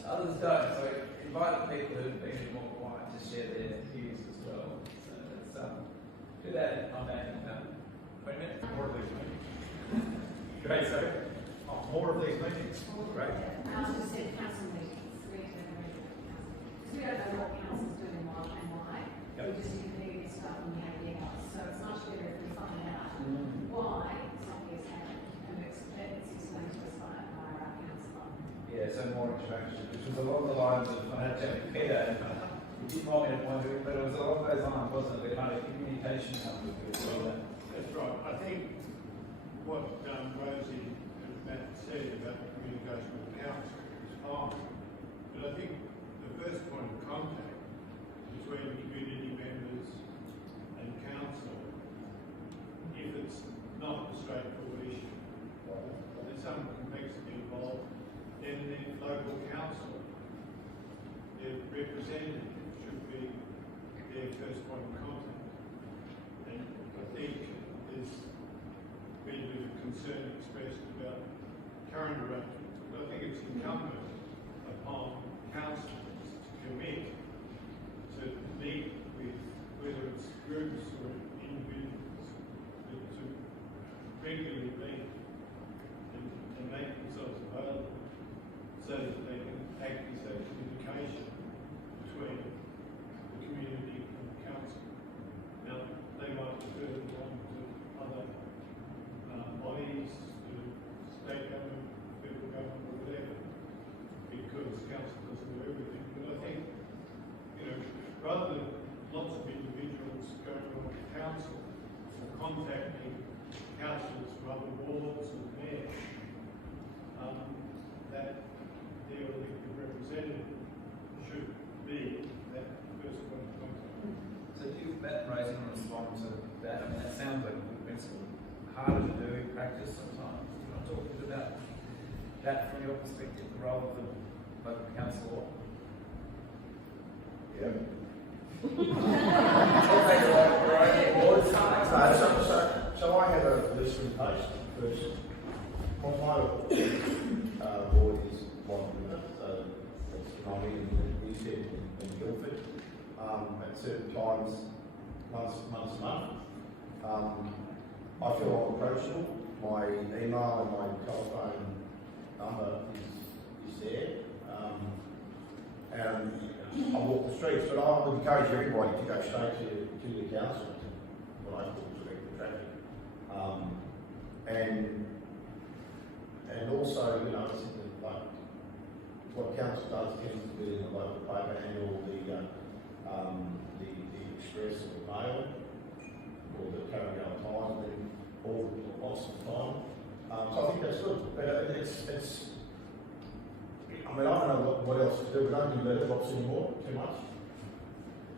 others don't. So invite the people who've been a bit more quiet to share their views as well. So let's do that. I'm back in 20 minutes. More of these meetings. Great, so More of these meetings. great. Council said council meetings, we don't know what council's doing and why. Yep. We just need to figure this stuff and we have the house. So it's much better if we find out why something is happening and it's explained to us by our councillor. Yeah, so more interaction, which was along the lines of, I had to chat with Peter, and he didn't want me to point to it, but it was along those lines, wasn't it? The kind of communication hub with people. That's right. I think what Rosie and Matt said about the communication with the council is fine. But I think the first point of contact between community members and council, if it's not a straightforward issue, there's some complexity involved, then the local council, their representative should be their first point of contact. And I think there's been a bit of concern expressed about current arrangements, but I think it's incumbent upon councillors to commit to meet with, whether it's groups or individuals, to regularly meet and make themselves available so that they can act as that communication between the community and the council. Now, they might refer on to other bodies, to state government, federal government, or whatever, because council doesn't do everything. But I think, you know, rather than lots of individuals going on to council or contacting councillors from other wards or mayors, that their elected representative should be that first point of contact. So do you, Matt and Rosie, want to respond to that? I mean, that sounds like a good principle. Harder to do in practice sometimes. Do you want to talk a bit about that from your perspective, the role of the local council? Yeah. So I have a listening post first. My ward is one river, so it's Nottingham and Newstead and Guildford. At certain times, once a month. I feel I'm approachable. My email and my telephone number is there. And I walk the streets, but I would encourage everybody to go straight to the council, to what I call direct traffic. And also, you know, it's like what council does tends to be in the local paper and all the Express or the Mail or the Tarrengower Times, and all lots of time. So I think that's good, but it's. I mean, I don't know what else to do. We don't do letterbox anymore too much.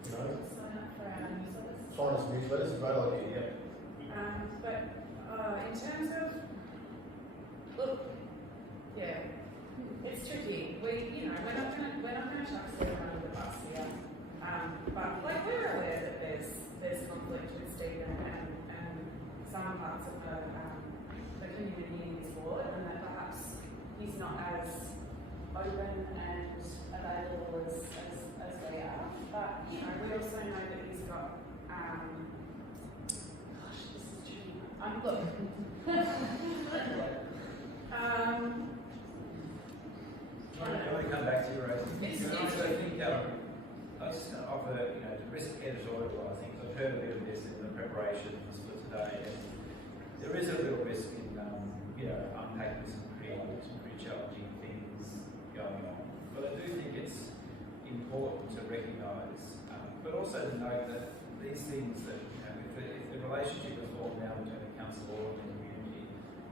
You know. Sign up for our newsletters. Sign us newsletters is a great idea. Yeah. But in terms of, look, yeah, it's tricky. We're not gonna chuck everyone under the bus here. But like we're aware that there's conflict with Stephen and some parts of the community in his ward, and that perhaps he's not as open and available as they are. But you know, we also know that he's got this is tricky. Look. I want to come back to your raising. I also think I was just going to offer, you know, to risk editorial, I think I've heard a bit of this in the preparations for today, and there is a little risk in, you know, unpacking some pretty challenging things going on. But I do think it's important to recognise, but also to note that these things that, you know, if the relationship is formed now between the council and the community,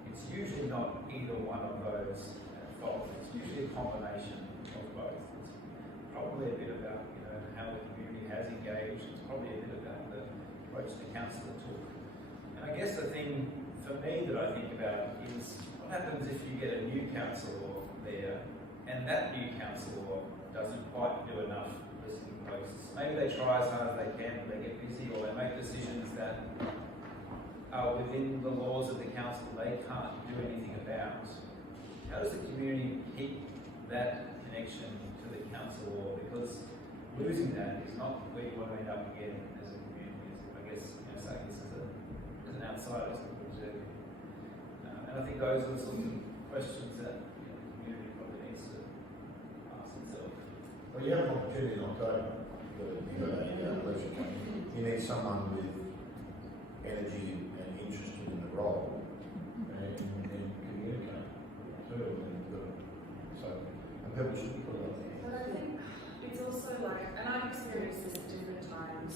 it's usually not either one of those faults. It's usually a combination of both. It's probably a bit about, you know, how the community has engaged. It's probably a bit about the approach the council took. And I guess the thing for for me that I think about is what happens if you get a new councillor there and that new councillor doesn't quite do enough listening posts. Maybe they try as hard as they can, but they get busy, or they make decisions that are within the laws of the council they can't do anything about. How does the community keep that connection to the council? Because losing that is not where you want to end up again as a community. I guess, saying this as an outsider, as an observer. And I think those are the sorts of questions that the community probably needs to ask itself. Well, you have an opportunity in October. You need someone with energy and interest in the role and communicate too. And people should put it up there. But I think it's also like, and I've experienced this at different times.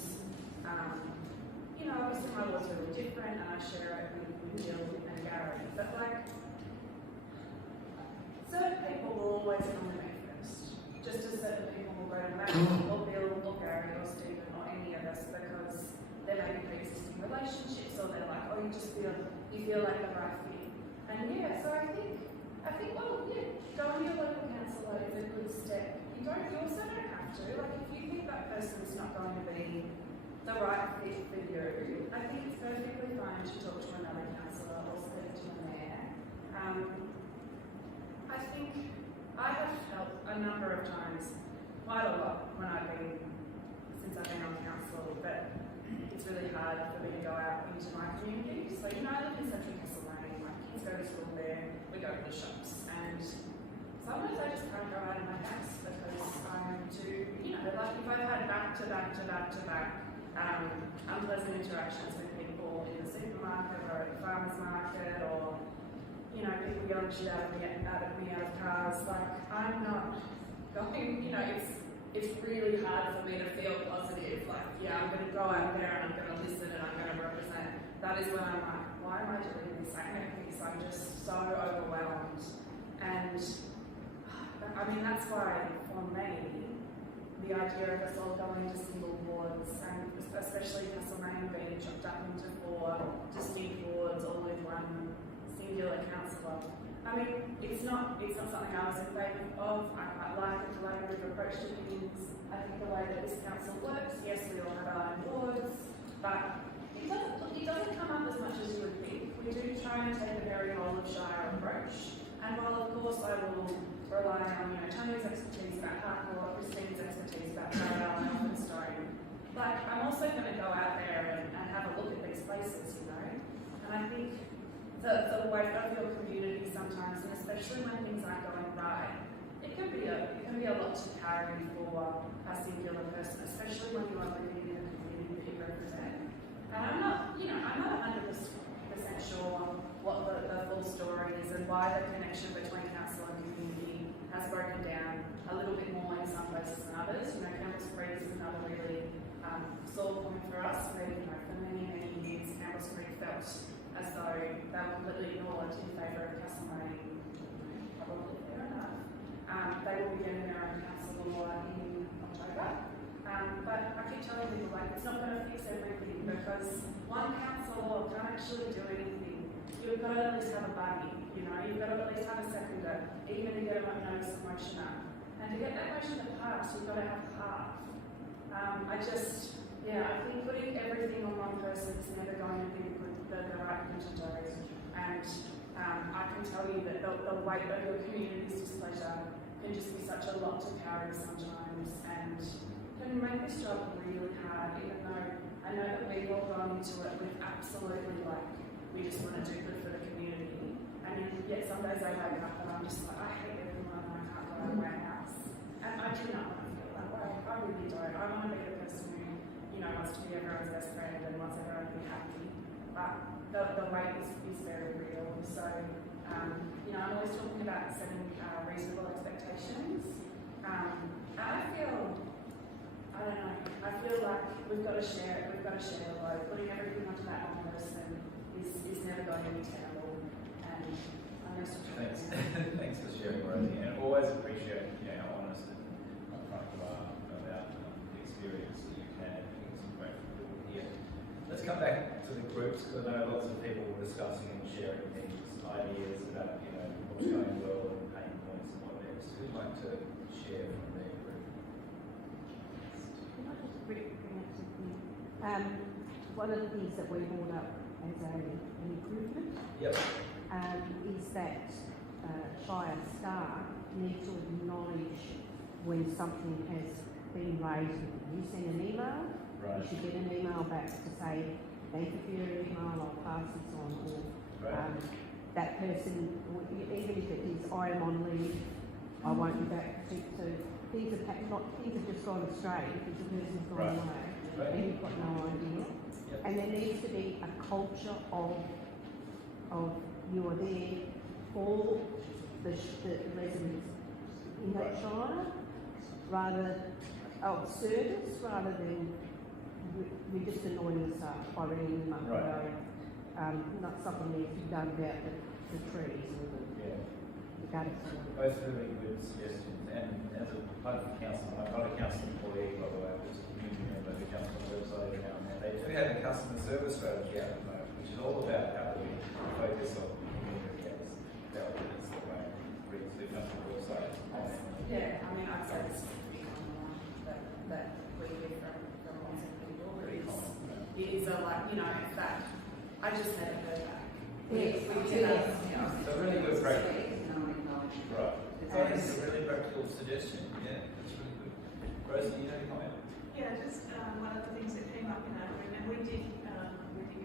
Obviously my work's really different, and I share it with Jill and Gary. But like, certain people will always come to me first, just as certain people will go to Matt or Bill or Gary or Stephen or any of us because there may be pre-existing relationships, or they're like, oh, you feel like the right fit. And yeah, so I think, well, yeah, going to your local councillor is a good step. You also don't have to. Like, if you think that person's not going to be the right fit for you, I think it's perfectly fine to talk to another councillor or speak to a mayor. I think I have felt a number of times, quite a lot, since I've been on council, but it's really hard for me to go out into my community. So, I live in Central Castlemaine, my kids go to school there, we go to the shops, and sometimes I just can't go out of my house because I'm too, like if I've had back-to-back unpleasant interactions with people in the supermarket or at the farmer's market, or people yelling shit out of me out of cars. Like, I'm not going. It's really hard for me to feel positive. Like, yeah, I'm going to go out there and I'm going to listen and I'm going to represent. That is when I'm like, why am I doing this? I'm just so overwhelmed. And that's why for me, the idea of us all going to single wards, and especially Castlemaine being chopped up into 4 distinct wards, all with one singular councillor. It's not something I was in favour of. I quite like the collaborative approach to things. I think the way that this council works, yes, we all have our own wards, but it doesn't come up as much as you would think. We do try and take a very whole of Shire approach. And while of course I will rely on Tony's expertise about Harcourt, Christine's expertise about Carlisle and Elphinstone, like, I'm also going to go out there and have a look at these places, And I think the weight of your community sometimes, and especially when things aren't going right, it can be a lot to carry for a singular person, especially when you are living in the community that you represent. And I'm not 100% sure what the full story is and why the connection between council and community has broken down a little bit more in some places than others. Campbell's Creek is another really sore point for us. For many years, Campbell's Creek felt as though they were completely ignored in favour of Castlemaine. Probably fair enough. They will be getting their own council in October. But I keep telling people, like, it's not going to fix everything because one council can't actually do anything. You've got to at least have a buddy, you've got to at least have a seconder, even to get a notice of motion up. And to get that motion to pass, you've got to have half. I think putting everything on one person is never going to be the right thing to do. And I can tell you that the weight of your community's displeasure can just be such a lot to carry sometimes, and can make this job really hard, even though I know that we've all gone into it with absolutely, like, we just want to do good for the community. And yet some days I wake up and I'm just like, I hate everyone and I can't go out of my house. And I do not want to feel that way. I really don't. I want to be the person who, wants to be everyone's best friend and wants everyone to be happy. But the weight is very real. So, I'm always talking about setting reasonable expectations. And I feel like we've got to share the load. Putting everything onto that one person is never going to be terrible. And I'm going to Thanks. Thanks for sharing, Rosie, and always appreciate how honest and upfront you are about the experience that you've had. I think it's great for people here. Let's come back to the groups, because I know lots of people were discussing and sharing things, ideas about, you know, what's going well and pain points and what next. Who'd like to share from their group? Can I just bring up something? One of the things that we brought up as an improvement is that fire staff need to acknowledge when something has been raised with you. You send an email, you should get an email back to say, thank you for your email, I'll pass this on, or that person, even if it is, I am on leave, I won't be back to things have just gone astray because the person's gone away and you've got no idea. And there needs to be a culture of you are there for the residents in that shire, rather of service, rather than we're just annoying the staff by ringing them up and going, not something needs to be done about the trees or the gutters. Both really good suggestions. And as a part of the council, I'm not a council employee, by the way, I'm just a community member of the council website every now and then. They do have a customer service strategy out at the moment, which is all about how do we focus on community as developers that way brings the customer website. Yeah, I mean, I'd say this is pretty common that we hear from lots of people. It is a, like, you know, in fact, I just hadn't heard that. It's a really good practice. Right. It's a really practical suggestion. Yeah, that's really good. Rosie, you have a comment? Yeah, just one of the things that came up in our room, and we did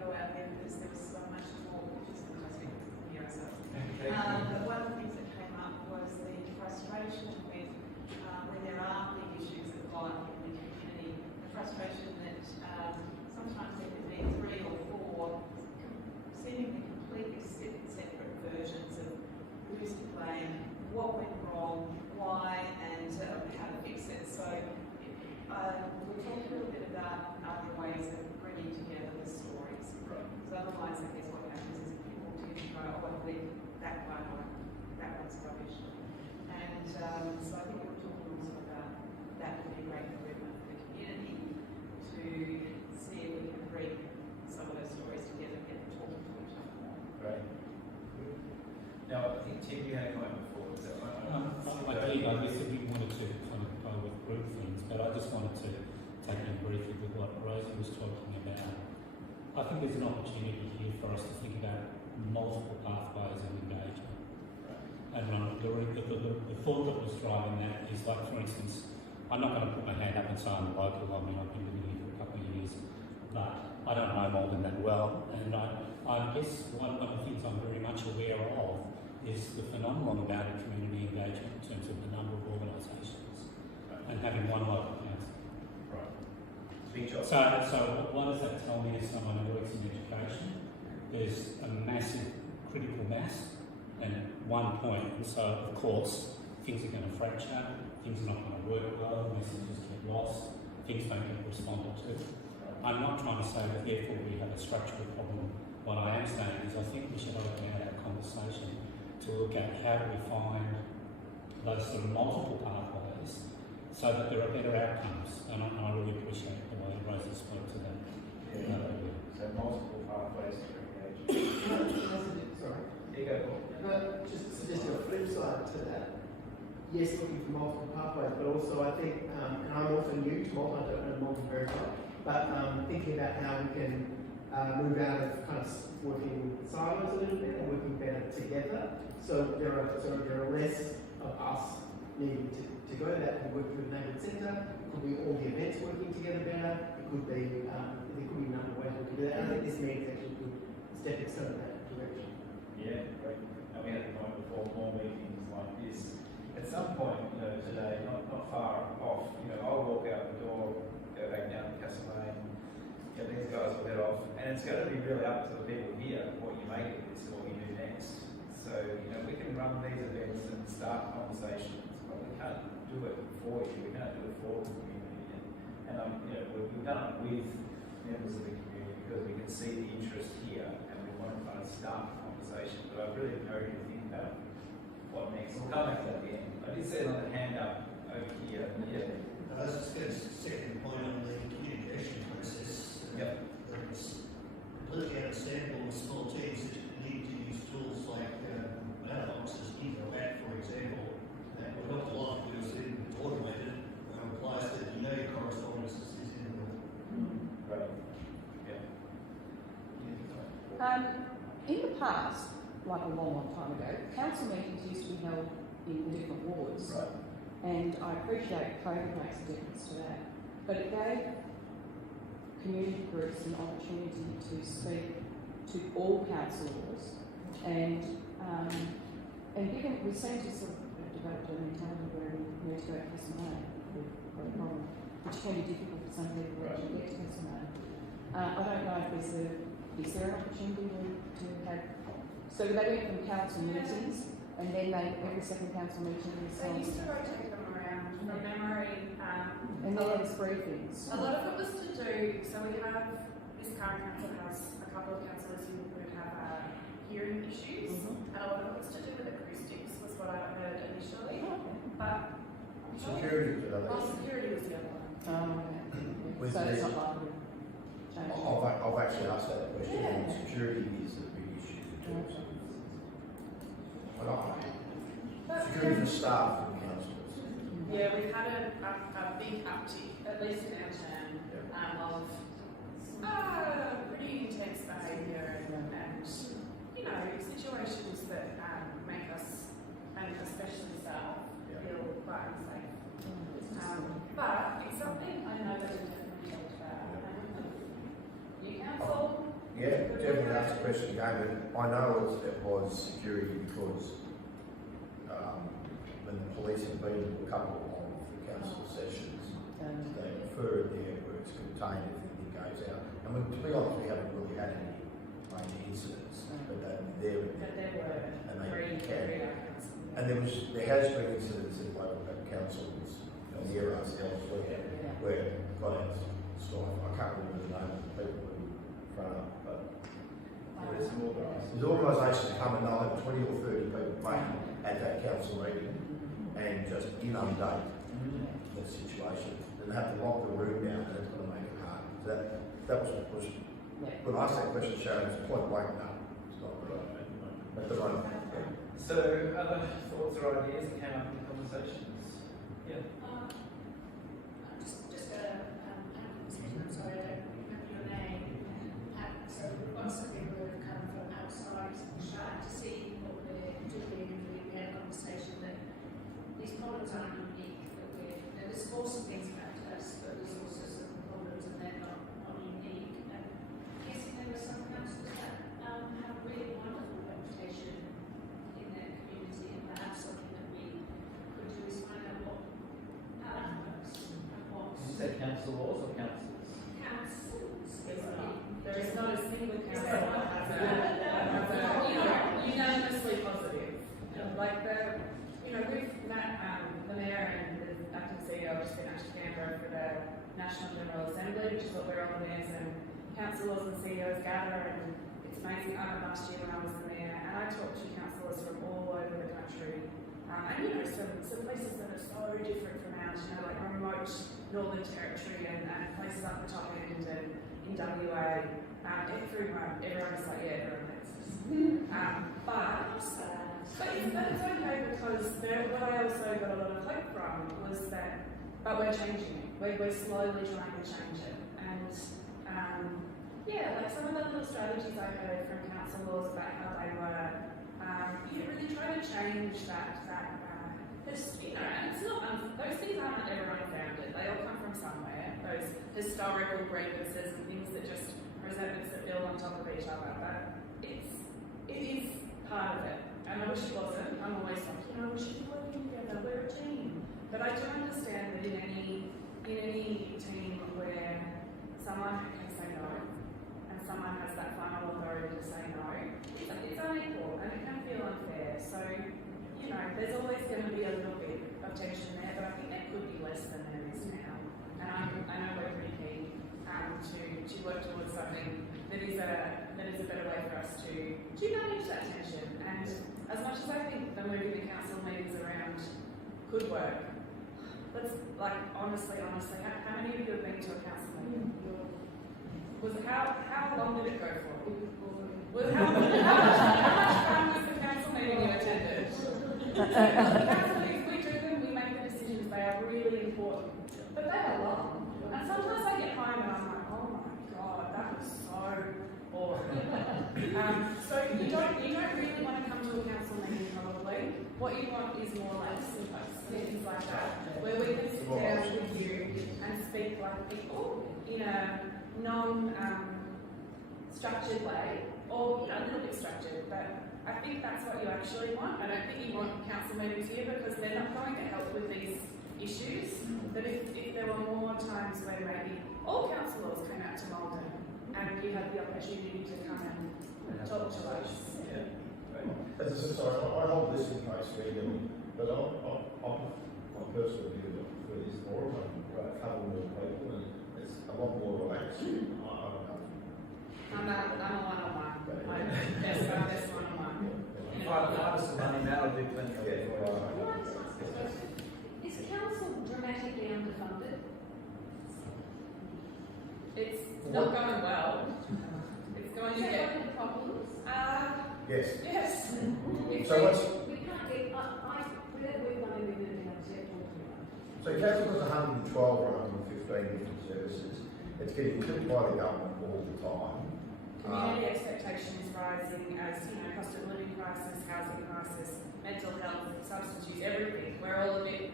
go out there because there was so much more, which is because we couldn't hear ourselves. But one of the things that came up was the frustration with when there are big issues that lie in the community, the frustration that sometimes there can be 3 or 4 seemingly completely separate versions of who's to blame, what went wrong, why, and how to fix it. So we'll talk a little bit about other ways of bringing together the stories. Because otherwise, I guess what happens is people tend to go, oh, I believe that one, or that one's rubbish. And so I think we're talking also about that would be a great improvement for the community to see if we can bring some of those stories together and get them talking to each other more. Great. Now, I think Tim, you had a comment before. Is that right? I did. I guess we wanted to kind of go with group things, but I just wanted to take in briefly with what Rosie was talking about. I think there's an opportunity here for us to think about multiple pathways of engagement. And the thought that was driving that is, like, for instance, I'm not going to put my hand up and say I'm local. I mean, I've been living here for a couple of years, but I don't know Maldon that well. And I guess one of the things I'm very much aware of is the phenomenon about community engagement in terms of the number of organisations and having one local council. So what does that tell me as someone who works in education? There's a massive critical mass and one point, and so of course things are going to fracture, things are not going to work well, messages get lost, things don't get responded to. I'm not trying to say that therefore we have a structural problem. What I am saying is I think we should open out our conversation to look at how do we find those sort of multiple pathways so that there are better outcomes. And I really appreciate the way Rosie spoke to that. So multiple pathways to engage. Sorry. Here you go, Paul. But just to suggest a flip side to that, yes, looking for multiple pathways, but also I think, and I'm also new to Maldon, I don't know Maldon very well, but thinking about how we can move out of kind of working in silos a little bit and working better together. So there are less of us needing to go to that and work with the neighbourhood centre. It could be all the events working together better. It could be there could be a number of ways working together. And I think this meeting is actually a good stepping stone in that direction. Yeah, great. And we had the point before more meetings like this. At some point, you know, today, not far off, you know, I'll walk out the door, go back down to Castlemaine, these guys will head off, and it's going to be really up to the people here what you make of this and what you do next. So, you know, we can run these events and start conversations, but we can't do it for you. We can't do it for the community. And you know, we've done it with members of the community because we can see the interest here, and we want to kind of start the conversation. But I really encourage you to think about what next. We'll come back to that at the end. I did see another hand up over here. Yeah. I was just going to second point on the communication process. Yep. It's completely In the past, like a long, long time ago, council meetings used to be held in the different wards. Right. And I appreciate COVID makes a difference to that. But it gave community groups an opportunity to speak to all councillors and given we seem to sort of develop a mentality where we need to go to Castlemaine, we've got a problem, which can be difficult for some people to actually get to Castlemaine. I don't know if is there an opportunity to have, so they went from council meetings and then every second council meeting They used to rotate them around from memory. and then there was briefings. A lot of it was to do, so we have, this current council has a couple of councillors who would have hearing issues, and a lot of it was to do with acoustics, was what I heard initially. But Security was another issue. security was the other one. With So it's the- not likely to change. I've actually asked that question, and Yeah. security is a big issue in terms of, But security for staff and councillors. yeah, we've had a big uptick, at least in our term, of pretty intense behaviour and you know, situations that make us, and especially staff, feel quite unsafe. But it's something I know that we definitely talked about. You council? Yeah, definitely asked the question again, but I know it was security because when the police have been to a couple of the council sessions, they refer it there where it's contained, everything goes out. And to be honest, we haven't really had any major incidents, but there were. But there were And they three can. area. And there has been incidents in local councils near us elsewhere where got out staff. I can't remember the name of the people in front of, but there's organisations come and they'll have 20 or 30 people playing at that council meeting and just inundate the situation. And they have to lock the room down and it's going to make it hard. So that was the question. When I asked that question, Sharon, it's point blank, no, it's not right. At the moment. So, other thoughts or ideas that came up in the conversations? Yeah. Just I'm sorry, I don't remember your name. So we've got some people who have come from outside to see what we're doing, and we had a conversation that these problems aren't unique, that there's awesome things about us, but there's also some problems and they're not unique. And I guess there were some councils that have a really wonderful reputation in their community, and perhaps something that we could do is find out how that works and what Did you say council laws or councils? councils. There is not a single council that has a unanimously positive. Like we've met the mayor and the acting CEO just been actually Canberra for the National General Assembly, which is what where all the mayors and councillors and CEOs gather, and it's amazing. I went last year when I was the mayor, and I talked to councillors from all over the country, and some places that are so different from ours, like remote Northern Territory and places up the top end and in WA. Everyone is like, yeah, everyone hates us. But it's okay because what I also got a lot of hope from was that, but we're changing it. We're slowly trying to change it. And like some of the little strategies I heard from councillors about how they were, really trying to change that and it's not, those things aren't ever unfounded. They all come from somewhere. Those historical grievances and things that just resentments that build on top of each other. But it is part of it. And I wish it wasn't. I'm always like, we should be working together. We're a team. But I do understand that in any team where someone can say no and someone has that final authority to say no, it's unequal and it can feel unfair. So, there's always going to be a little bit of tension there, but I think there could be less than there is now. And I know we're pretty keen to work towards something that is a better way for us to manage that tension. And as much as I think the moving the council meetings around could work, let's honestly, how many of you have been to a council meeting? How long did it go for? How much time was the council meeting you attended? Council meetings, we do them, we make the decisions, they are really important. But they are long. And sometimes I get home and I'm like, oh my God, that was so boring. So you don't really want to come to a council meeting probably. What you want is more like meetings like that, where we can sit down with you and speak like people in a non-structured way, or a little bit structured, but I think that's what you actually want. I don't think you want council meetings here because they're not going to help with these issues. But if there were more times where maybe all councillors came out to Maldon and you had the opportunity to come and talk to us. Yeah. As I said, sorry, I hold this in place regularly, but my personal view that for this forum, I can cover more people and it's a lot more relaxed. I'm a one-on-one. Yes, I'm just one-on-one. Find us some money now, I'll do plenty of it. Is council dramatically underfunded? It's not going well. It's going to get problems. Yes. Yes. So what's We can't get. We've only been doing it so council has 112 or 115 different services. It's getting clipped by the government all the time. Community expectation is rising as, cost of living crisis, housing crisis, mental health, substance use, everything. We're all a bit,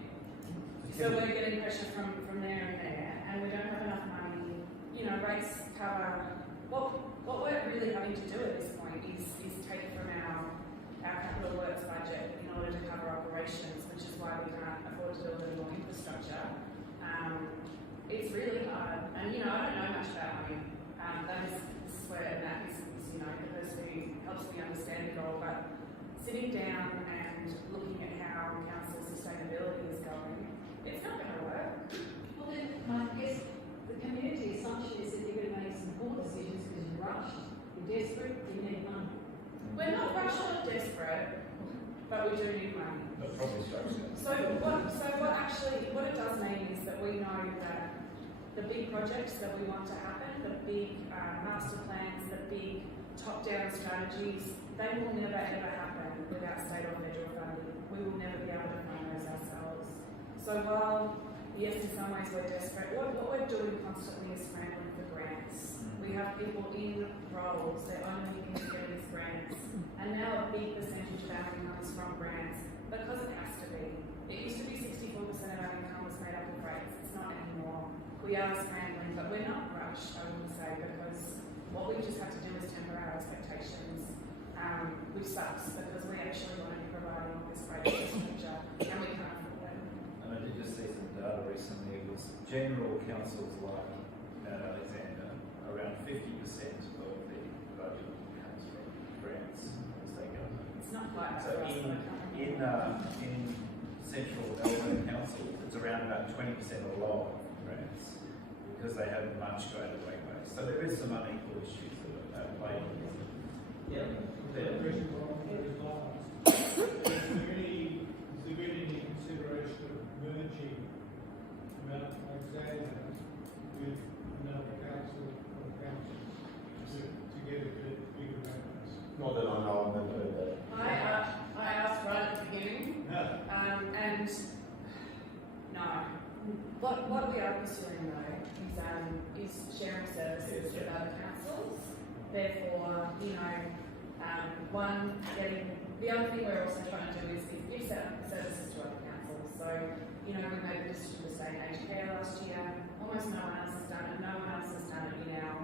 so we're getting pressure from there and there, and we don't have enough money. Rates cover, what we're really having to do at this point is take from our capital works budget in order to cover operations, which is why we can't afford to build any more infrastructure. It's really hard, and I don't know much about money. This is where Matt is the person who helps me understand it all, but sitting down and looking at how council sustainability is going, it's not going to work. Well then, I guess the community assumption is that you're going to make some poor decisions because you're rushed, you're desperate, you need money. We're not rushed or desperate, but we do need money. But probably structure. So what it does mean is that we know that the big projects that we want to happen, the big master plans, the big top-down strategies, they will never ever happen without state or federal funding. We will never be able to fund those ourselves. So while, yes, in some ways we're desperate, what we're doing constantly is scrambling for grants. We have people in roles, their only thing to get is grants. And now a big percentage of our income is from grants because it has to be. It used to be 64% of our income was made up of grants. It's not anymore. We are scrambling, but we're not rushed, I would say, because what we just have to do is temper our expectations, which sucks because we actually want to be providing all this great infrastructure and we can't afford it. And I did just see some data recently. It was general councils like Mount Alexander, around 50% of the budget comes from grants from the state government. It's not quite So in central Melbourne council, it's around about 20% or lower grants because they have much greater wakeways. So there is some unequal issues that are playing. Yeah. Has there been any consideration of merging Mount Alexander with another council or council to get a bit bigger matters? Not that I know of, I've never heard that. I asked right at the beginning, and no. What we are pursuing though is sharing services with other councils. Therefore, the other thing we're also trying to do is give services to other councils. So, we made the decision to stay in aged care last year. Almost no one else has done it. No one else has done it in our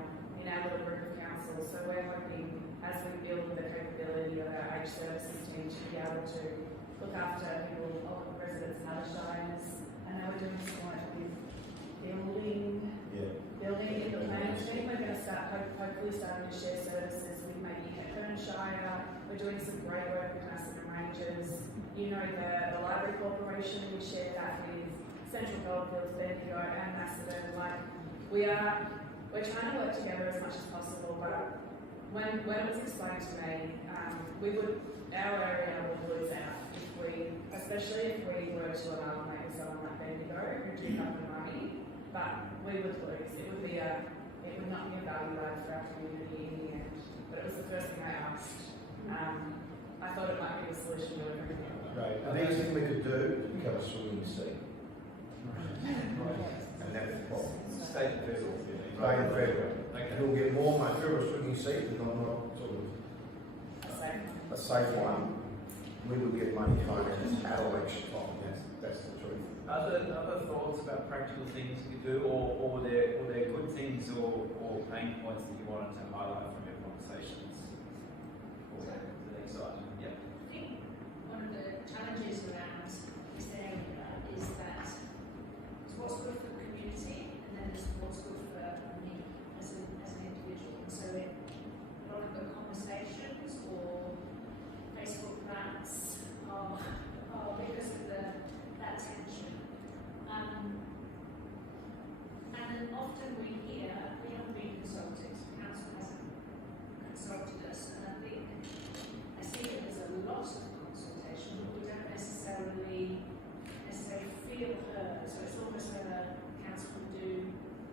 little group of councils. So we're hoping, as we build the capability of our aged services team, to be able to look after people, residents in other shires. And now we're doing some work with building in the planning team. We're going to hopefully starting to share services with maybe Hepburn Shire. We're doing some great work with Massillon Rangers. The Library Corporation, we share that with Central Goldfields, Bendigo and Massillon. We're trying to work together as much as possible, but when it was explained to me, our area would lose out especially if we were to amalgamate with someone like Bendigo, who do have the money, but we would lose. It would not be a value add for our community in the end. But it was the first thing I asked. I thought it might be a solution to everything. Right. The next thing we could do is become a swimming sea. And that's the problem. State and federal. State and federal. Okay. And we'll get more money. If you're a swimming sea, then I'm not sort of a safe one, we would get money financed at election time. That's the truth. Other thoughts about practical things you could do, or there good things or pain points that you wanted to highlight from your conversations? For the next item, yeah. I think one of the challenges around this area is that it's what's good for the community, and then there's what's good for me as an individual. So a lot of the conversations or Facebook rants are because of that tension. And then often we hear we haven't been consulted, council hasn't consulted us, and I see that there's a lot of consultation, but we don't necessarily feel heard. So it's almost whether council could do,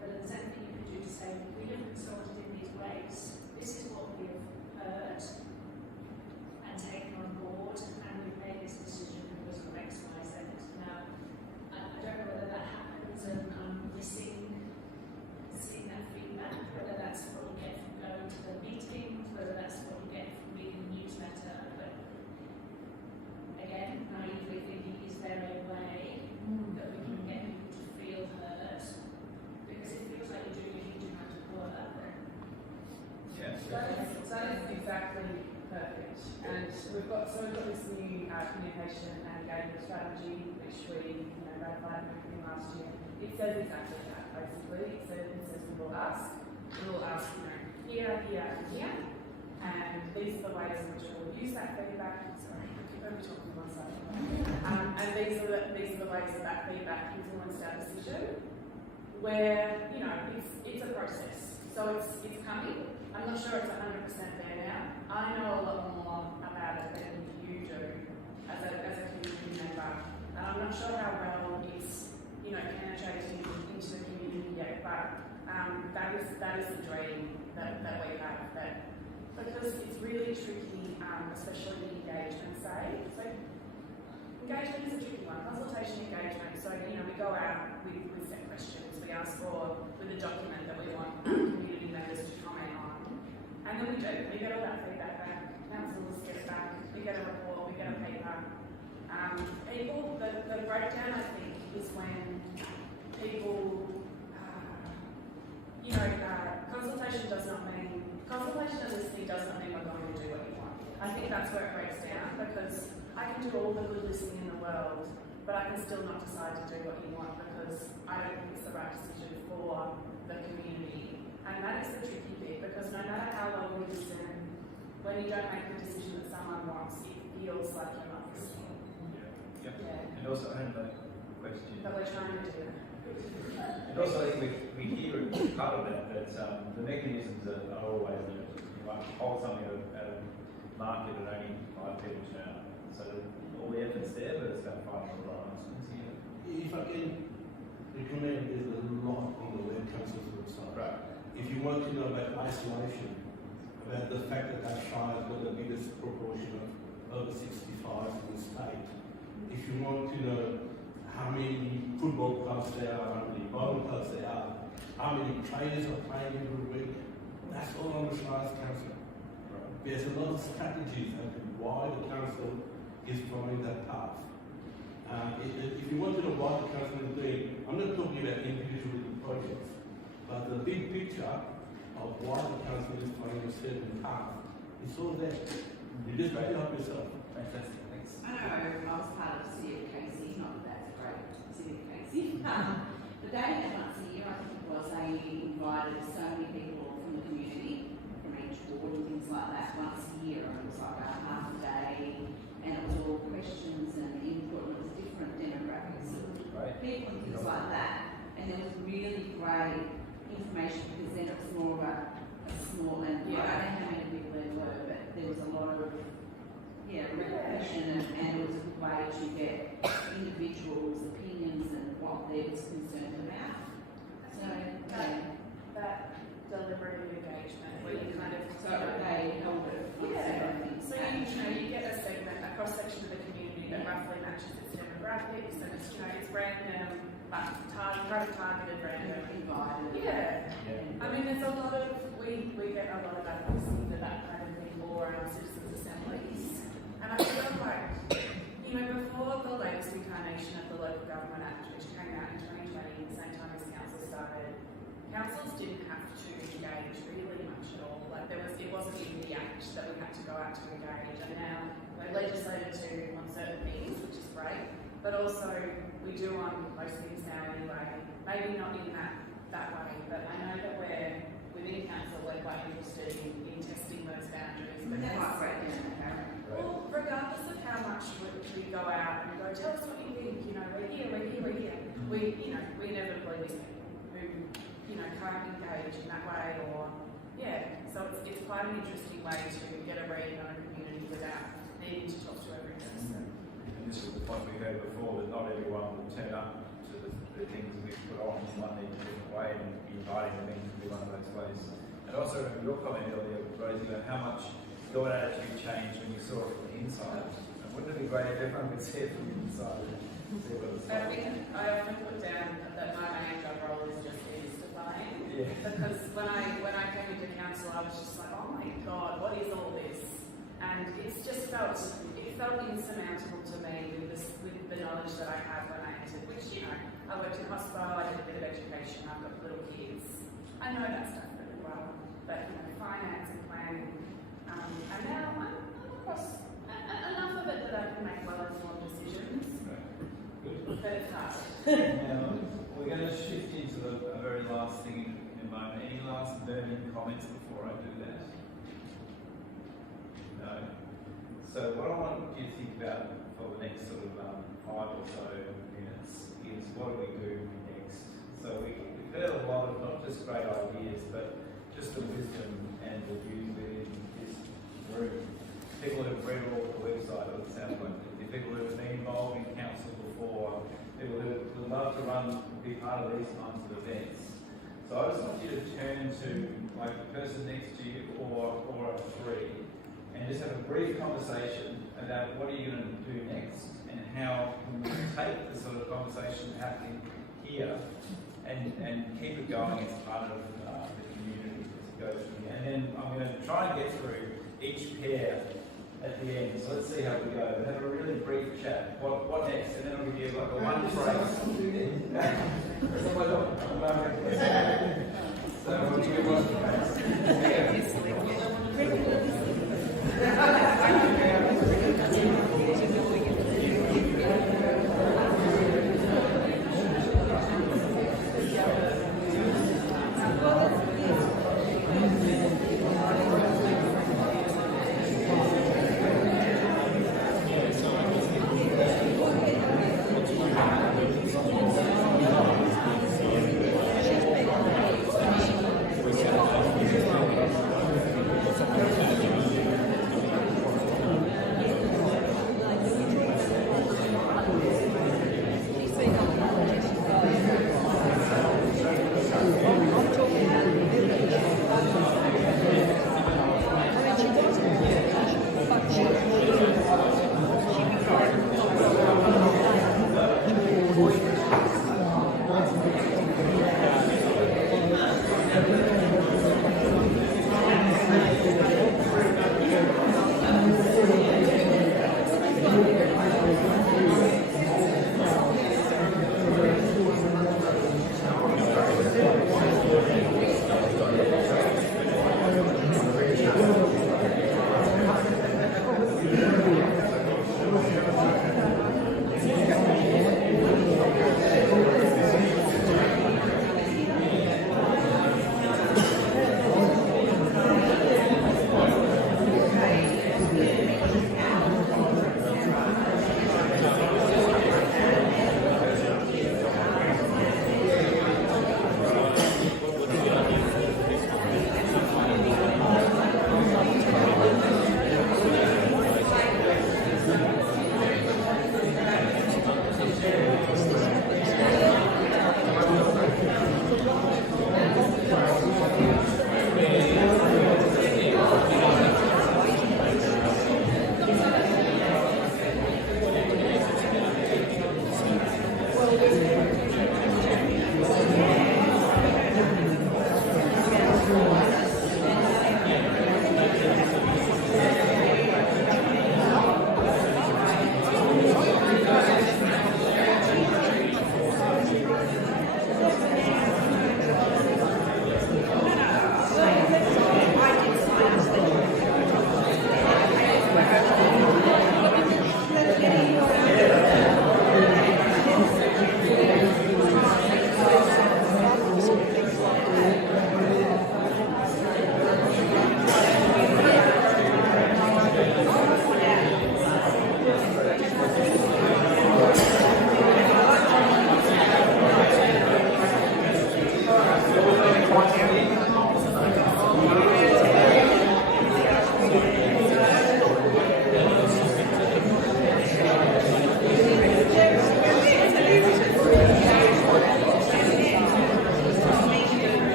whether there's anything you could do to say, we have consulted in these ways, this is what we have heard and taken on board, and we've made this decision because of X, Y, Z. Now, I don't know whether that happens and we're seeing that feedback, whether that's what you get from going to the meetings, whether that's what you get from reading the newsletter, but again, naively thinking, is there a way that we can get people to feel heard? Because it feels like you're doing a huge amount of work. Yeah. That is exactly perfect. And we've got this new communication and engagement strategy, which we ratified and everything last year. It says exactly that, basically. It says we will ask, here, here, and here. And these are the ways in which we'll use that feedback. Sorry, I keep over talking myself. And these are the ways that that feedback influenced our decision. Where, it's a process. So it's coming. I'm not sure it's 100% there now. I know a lot more about it than you do as a community member. And I'm not sure how well it's, penetrating into the community yet, but that is the dream that we have. Because it's really tricky, especially the engagement side. So engagement is a tricky one. Consultation engagement. So, we go out with set questions. We ask with a document that we want community members to comment on. And then we get all that feedback back. Councils get it back. We get a report. We get a paper. The breakdown, I think, is when people, consultation and listening does not mean we're going to do what you want. I think that's where it breaks down, because I can do all the good listening in the world, but I can still not decide to do what you want because I don't think it's the right decision for the community. And that is the tricky bit, because no matter how well we listen, when you don't make the decision that someone wants, it feels like you're not listening. Yeah. And also, I have a question. But we're trying to do that. And also, I think we hear part of that the mechanisms are always limited. You might hold something at a market and only 5 people turn up. So all the effort's there, but it's about finding the right answers. If I can recommend, there's a lot on the Land Council's website. Right. If you want to know about isolation, about the fact that Shire has got the biggest proportion of over 65s in the state, if you want to know how many football clubs there are, how many bowling clubs there are, how many players are playing every week, that's all on the Shire's Council. Right. There's a lot of strategies as to why the council is following that path. If you want to know what the council is doing, I'm not talking about individual projects, but the big picture of why the council is following a certain path, it's all there. You just back it up yourself. Fantastic, thanks. I know I was part of CFKC, not that that's great, CFKC. The day that once a year, I think it was, they invited so many people from the community, from each ward and things like that, once a year. And it was like a half a day, and it was all questions and input, and it was different demographics of people and things like that. And there was really great information, because then it was more of a small, and I don't know how many people there were, but there was a lot of repetition, and it was a good way to get individuals' opinions and what they was concerned about. So that deliberative engagement, where you kind of they held it. So you get a segment, a cross section of the community that roughly matches its demographics, and it's random, but targeted random. Yeah. I mean, there's a lot of we get a lot of advocacy for that kind of thing, or citizens assembly councils didn't have to engage really much at all. Like it wasn't in the act that we had to go out to engage, and now we're legislated to on certain things, which is great, but also we do on most things now anyway. Maybe not in that way, but I know that we're within council we're quite interested in testing those boundaries. Well, regardless of how much we go out and go, tell us what you think, you know, we're here. We inevitably miss people who, can't engage in that way so it's quite an interesting way to get a read on a community without needing to talk to every person. And this was the point we heard before, that not everyone will turn up to the things we put on in one different way, and inviting them in to be one of those ways. And also remember your comment earlier, Rosie, about how much your attitude changed when you saw it from the inside. And wouldn't it be great if everyone could see it from the inside? See what it's like. I often put down that my main job role is just demystifying. Yeah. Because when I came into council, I was just like, oh my God, what is all this? And it felt insurmountable to me with the knowledge that I had when I entered, which, I worked in hospital, I did a bit of education, I've got little kids. I know that stuff really well, but finance and planning. And now I'm across enough of it that I can make well-informed decisions. But it's hard. Now, we're going to shift into a very last thing in a moment. Any last burning comments before I do that? No. So what I want you to think about for the next sort of 5 or so minutes is what do we do next? So we've heard a lot of not just great ideas, but just the wisdom and the views within this room. People who've read all the website, it sounds like people who have been involved in council before, people who would love to be part of these kinds of events. So I just want you to turn to like the person next to you or a three and just have a brief conversation about what are you going to do next and how can we take the sort of conversation happening here and keep it going as part of the community as it goes from here. And then I'm going to try and get through each pair at the end. So let's see how we go. We'll have a really brief chat. What next? And then I'll give you like a one phrase. So we'll give you one Thank you.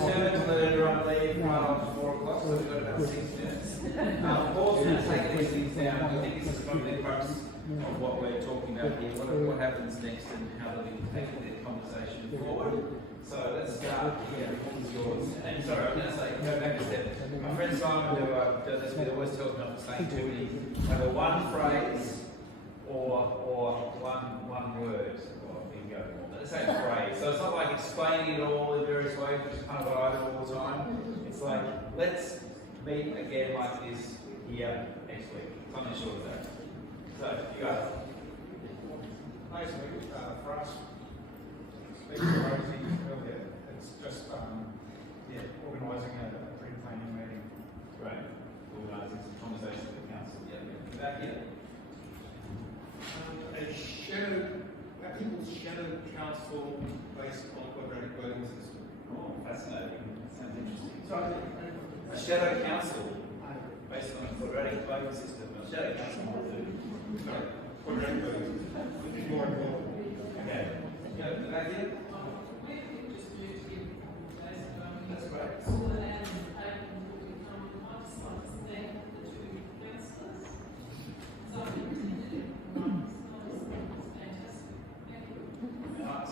determined to let everyone leave right on 4 o'clock, so we've got about 6 minutes. Paul's going to take these things down. I think this is probably the crux of what we're talking about here. What happens next and how do we take the conversation forward? So let's start here. What was yours? And sorry, I'm going to say, go back a step. My friend Simon, who does this, we always tell him not to say too many. Either one phrase or one word. Or bingo. Let's say phrase. So it's not like explaining it all in various ways, which is kind of what I do all the time. It's like, let's meet again like this here next week. Something short of that. So, you go. Basically, for us, speaking to Rosie earlier, it's just organising a pre-planning meeting. Right. Organising some conversations with the council. Yeah. Back here. A people's shadow council based on quadratic voting system. Oh, fascinating. That sounds interesting. Sorry. A shadow council based on a quadratic voting system. A shadow council might do. Sorry, quadratic voting system, which is more important. Okay. Go back here. That's great.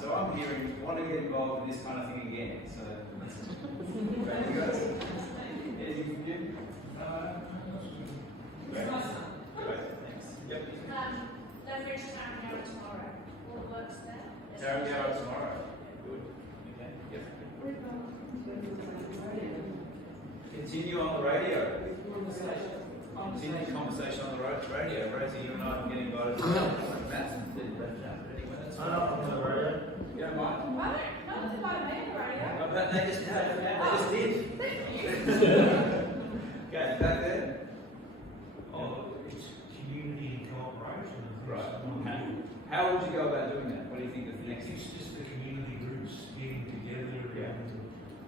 So I'm hearing you want to get involved in this kind of thing again. So great, you guys. Anything from you? Great. Great. Thanks. Yep. Don't reach Tarrengower tomorrow. All works there. Tarrengower tomorrow. Good. Okay. Yep. Continue on the radio. Continue the conversation on the radio. Rosie, you and I are getting invited to Matt's and on the radio. You don't mind? No, it's about me, radio. But they just did. Okay, back there. Oh, it's community cooperation. Right. How would you go about doing that? What do you think is the next thing? It's just the community groups getting together and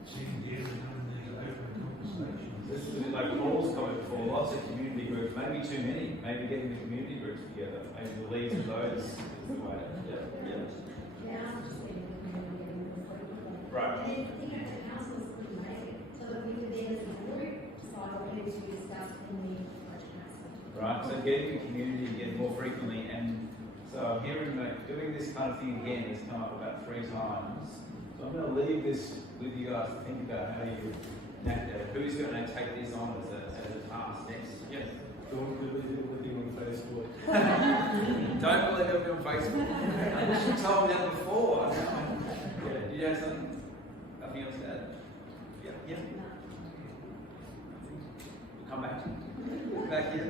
sitting together and having these open conversations. This is like Paul's comment before, lots of community groups, maybe too many, maybe getting the community groups together, maybe the leads of those is the way. Right. And I think the councils could make it so that we could then as a group decide what we need to discuss in the budget council. Right, so getting the community again more frequently, and so I'm hearing that doing this kind of thing again has come up about 3 times. So I'm going to leave this with you guys to think about how you who's going to take this on as a task next. Yes. Don't believe everything on Facebook. Don't believe everything on Facebook. I wish you told me that before. Yeah. Did you have something? Nothing else to add? Yeah. We'll come back. Back here.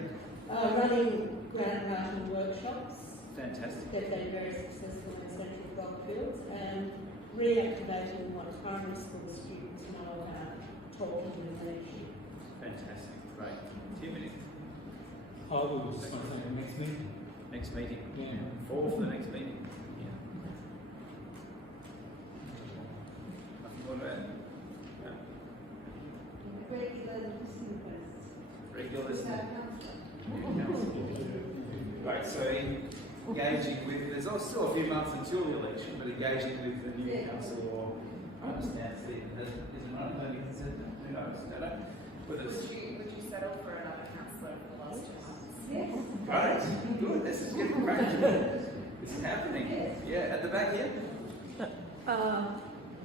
Running ground mountain workshops. Fantastic. They've been very successful in Central Goldfields, and reactivating what primary school students know about talking and leadership. Fantastic. Great. Timothy. I will just want to say next meeting. Next meeting. Yeah. For the next meeting. Yeah. Nothing more to add? No. Regular listening posts. Regular listening. Right, so engaging with, there's still a few months until the election, but engaging with the new council, or I understand, there's another thing you can say, who knows, I don't know. Would you settle for another councillor for the last 2 months? Yes. Right, good, this is getting cracking. This is happening. Yeah, at the back here.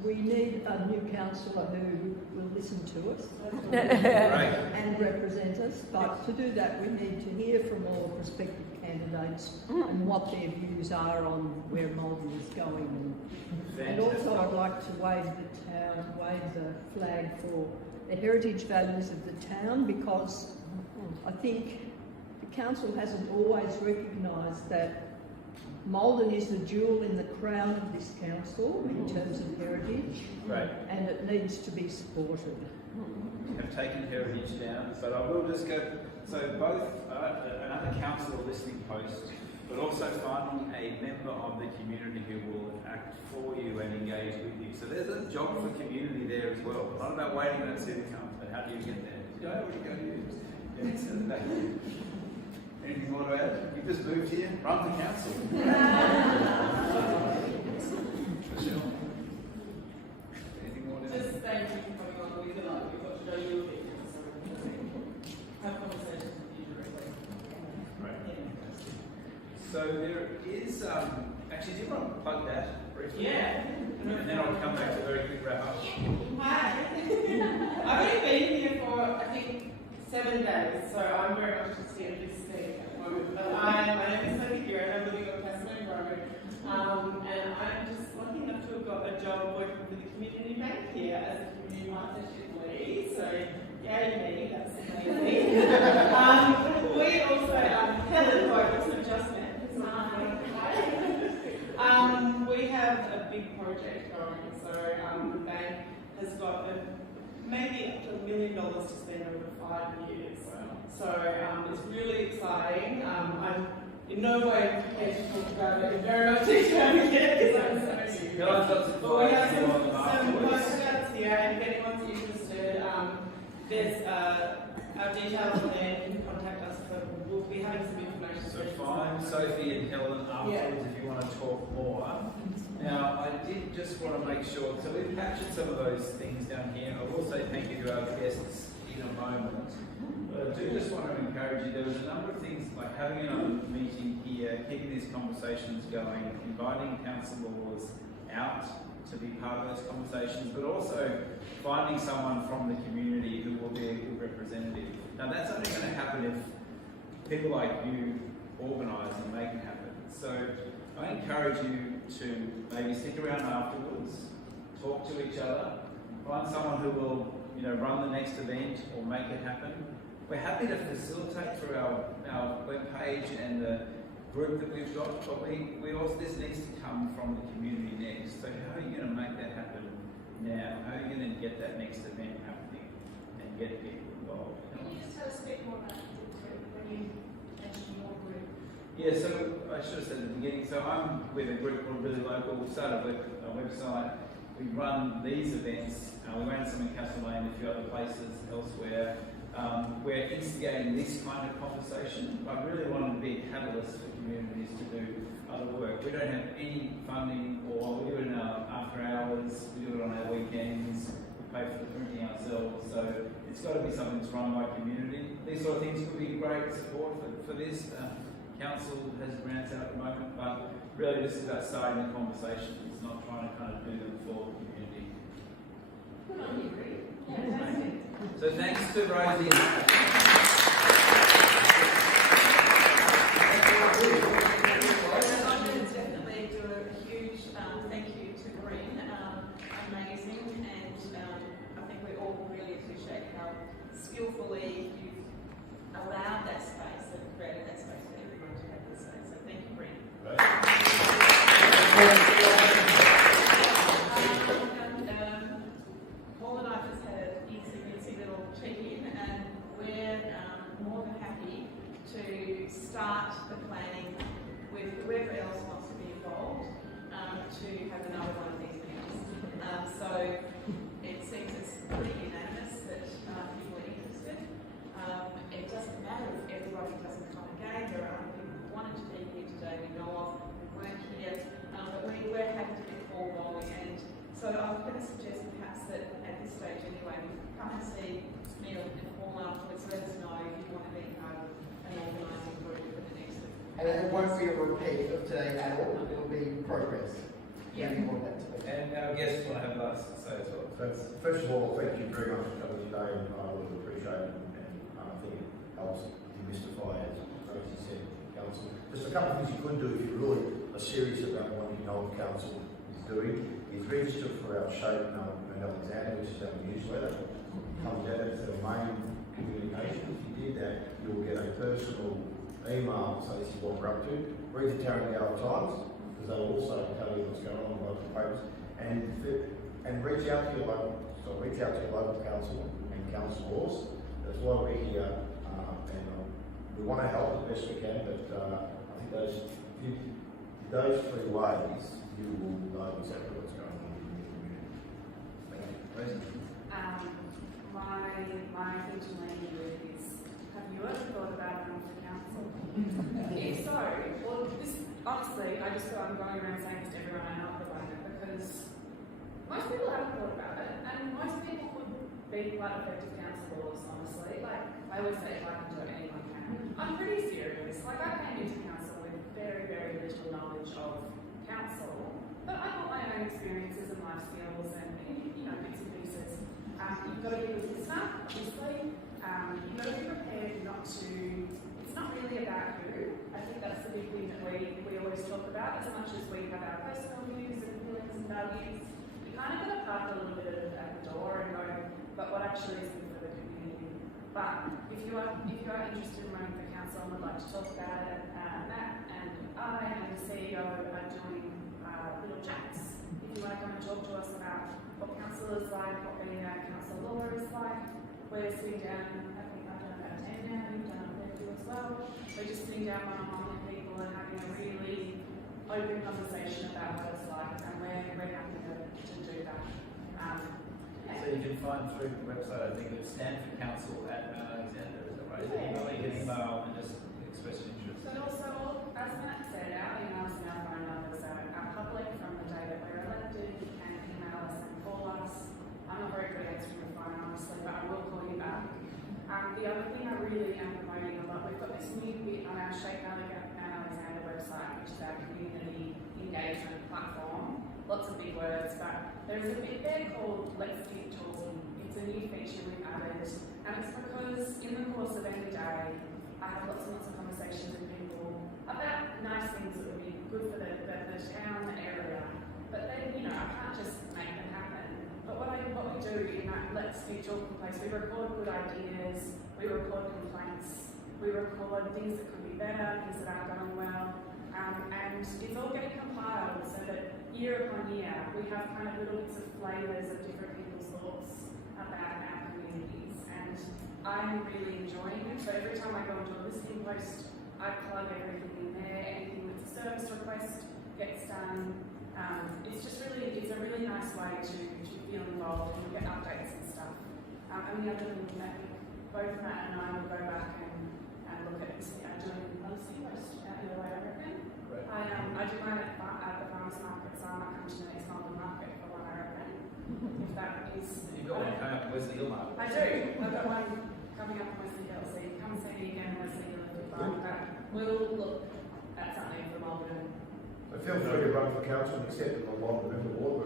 We need a new councillor who will listen to us and represent us. But to do that, we need to hear from all prospective candidates and what their views are on where Maldon is going. And also, I'd like to wave the flag for the heritage values of the town, because I think the council hasn't always recognised that Maldon is the jewel in the crown of this council in terms of heritage, and it needs to be supported. Have taken heritage down, but I will just go, so both another councillor listening post, but also finding a member of the community who will act for you and engage with you. So there's a job for community there as well. Not about waiting on it to come, but how do you get there? You know where you go to use. Anything more to add? You just moved here, run for council. there is, actually, do you want to plug that briefly? Yeah. And then I'll come back to a very quick wrap up. Hi. I've only been here for, I think, 7 days, so I'm very much just here to speak at the moment. But my name is Sophie Gear, and I'm living on Tasman Road. And I'm just lucky enough to have got a job working for the community bank here as a community partnership lead. So, yay me, that's amazing. We also, Helen, who I also just met, we have a big project going. So the bank has got maybe up to $1 million to spend over 5 years. So it's really exciting. I'm in no way prepared to talk about it in very much detail yet because I'm so new. But we have some postcards here, and if anyone's interested, there's our details on there. You can contact us. We'll be having some information. So find Sophie and Helen afterwards if you want to talk more. Now, I did just want to make sure, so we've captured some of those things down here. I will say thank you to our guests in a moment. But I do just want to encourage you, there was a number of things like having another meeting here, keeping these conversations going, inviting councillors out to be part of those conversations, but also finding someone from the community who will be a good representative. Now that's only going to happen if people like you organise and make it happen. So I encourage you to maybe stick around afterwards, talk to each other, find someone who will, run the next event or make it happen. We're happy to facilitate through our webpage and the group that we've got, but we also, this needs to come from the community next. So how are you going to make that happen now? How are you going to get that next event happening and get people involved? Can you just tell us a bit more about the group when you mentioned your group? Yeah, so I should have said at the beginning, so I'm with a group called Really Local. We started a website. We run these events. We ran some in Castlemaine, a few other places elsewhere. We're instigating this kind of conversation, but really wanting to be a catalyst for communities to do other work. We don't have any funding, or we do it in our after hours, we do it on our weekends, we pay for the printing ourselves, so it's got to be something that's run by community. These sort of things could be great support for this. Council has grants out at the moment, but really this is about starting the conversation. It's not trying to kind of do them for the community. Good on you, Reed. So thanks to Rosie. I should definitely do a huge thank you to Green. Amazing, and I think we all really appreciate how skillfully you've allowed that space and created that space for everyone to have this space. So thank you, Green. Paul and I just had an easy little check-in, and we're more than happy to start the planning with whoever else wants to be involved to have another one of these meetings. So it seems it's pretty unanimous that people are interested. It doesn't matter if everybody doesn't come again. There are other people who wanted to be here today we know of, who weren't here, but we're happy to get the ball rolling. And so I'm going to suggest perhaps that at this stage anyway, come and see me or Paul afterwards. Let us know if you want to be part of an organising group for the next. And it won't be a repeat of today at all. It will be progress. Yeah. And our guests will have lots to say as well. First of all, thank you very much for coming today, and I really appreciate it, and I think it helps demystify, as Rosie said, council. Just a couple of things you could do if you really are serious about what you know what council is doing, is register for our Shape and Alexander, which is our newsletter. Comes out as our main communication. If you did that, you'll get a personal email, so this is what we're up to. Read the Tarrengower Times, because they'll also tell you what's going on in local papers, and reach out to your local council and councillors. That's why we're here, and we want to help the best we can. But I think those 3 ways, you will know exactly what's going on in your community. Thank you. My thing to leave you with is, have you ever thought about running for council? If so, well, honestly, I just feel I'm going around saying this to everyone I know at the moment, because most people haven't thought about it, and most people would be quite effective councillors, honestly. Like, I always say, if I can do it, anyone can. I'm pretty serious. Like, I came into council with very, very little knowledge of council, but I've got my own experiences and life skills and bits and pieces. You've got to be a good listener, obviously. You've got to be prepared not to, it's not really about you. I think that's the big thing that we always talk about. As much as we have our personal views and feelings and values, you kind of got to park a little bit at the door and go, but what actually is good for the community? But if you are interested in running for council and would like to talk about it, Matt and I and the CEO are doing little chats. If you want to come and talk to us about what council is like, what being a council law is like, we're sitting down, I think I've done about 10 now, you've done a fair few as well. We're just sitting down one-on-one with people and having a really open conversation about what it's like, and we're happy to do that. So you can find through the website, I think it's Stanford Council at Mount Alexander, is that right? Yeah. You can email and just express an interest. But also, as Matt said, our emails and our phone numbers are public from the day that we're elected. You can email us and call us. I'm not very good at answering the phone, honestly, but I will call you back. The other thing I really am promoting a lot, we've got this new bit on our Shape Mount Alexander website, which is our community engagement platform. Lots of big words, but there's a bit there called Let's Keep Talking. It's a new feature we've added, and it's because in the course of any day, I have lots and lots of conversations with people about nice things that would be good for the town, the area. But then, I can't just make them happen. But what we do in that Let's Keep Talking place, we record good ideas, we record complaints, we record things that could be better, things that aren't going well, and it's all getting compiled so that year upon year we have kind of little bits of flavours of different people's thoughts about our communities, and I'm really enjoying it. So every time I go into a listening post, I plug everything in there. Anything that's a service request gets done. It's a really nice way to feel involved, and you get updates and stuff. And the other thing that both Matt and I will go back and look at is doing a listening post out your way, I reckon. Right. I do mine at the farmers market, so I might come to the next Maldon market for one, I reckon. If that is. You've got one coming up at Wesley Hill Market. I do. I've got one coming up in Wesley Hill, so you can come see me again in Wesley Hill if you find that. We'll look at something for Maldon. But feel free to run for council and accept it on Maldon River Ward.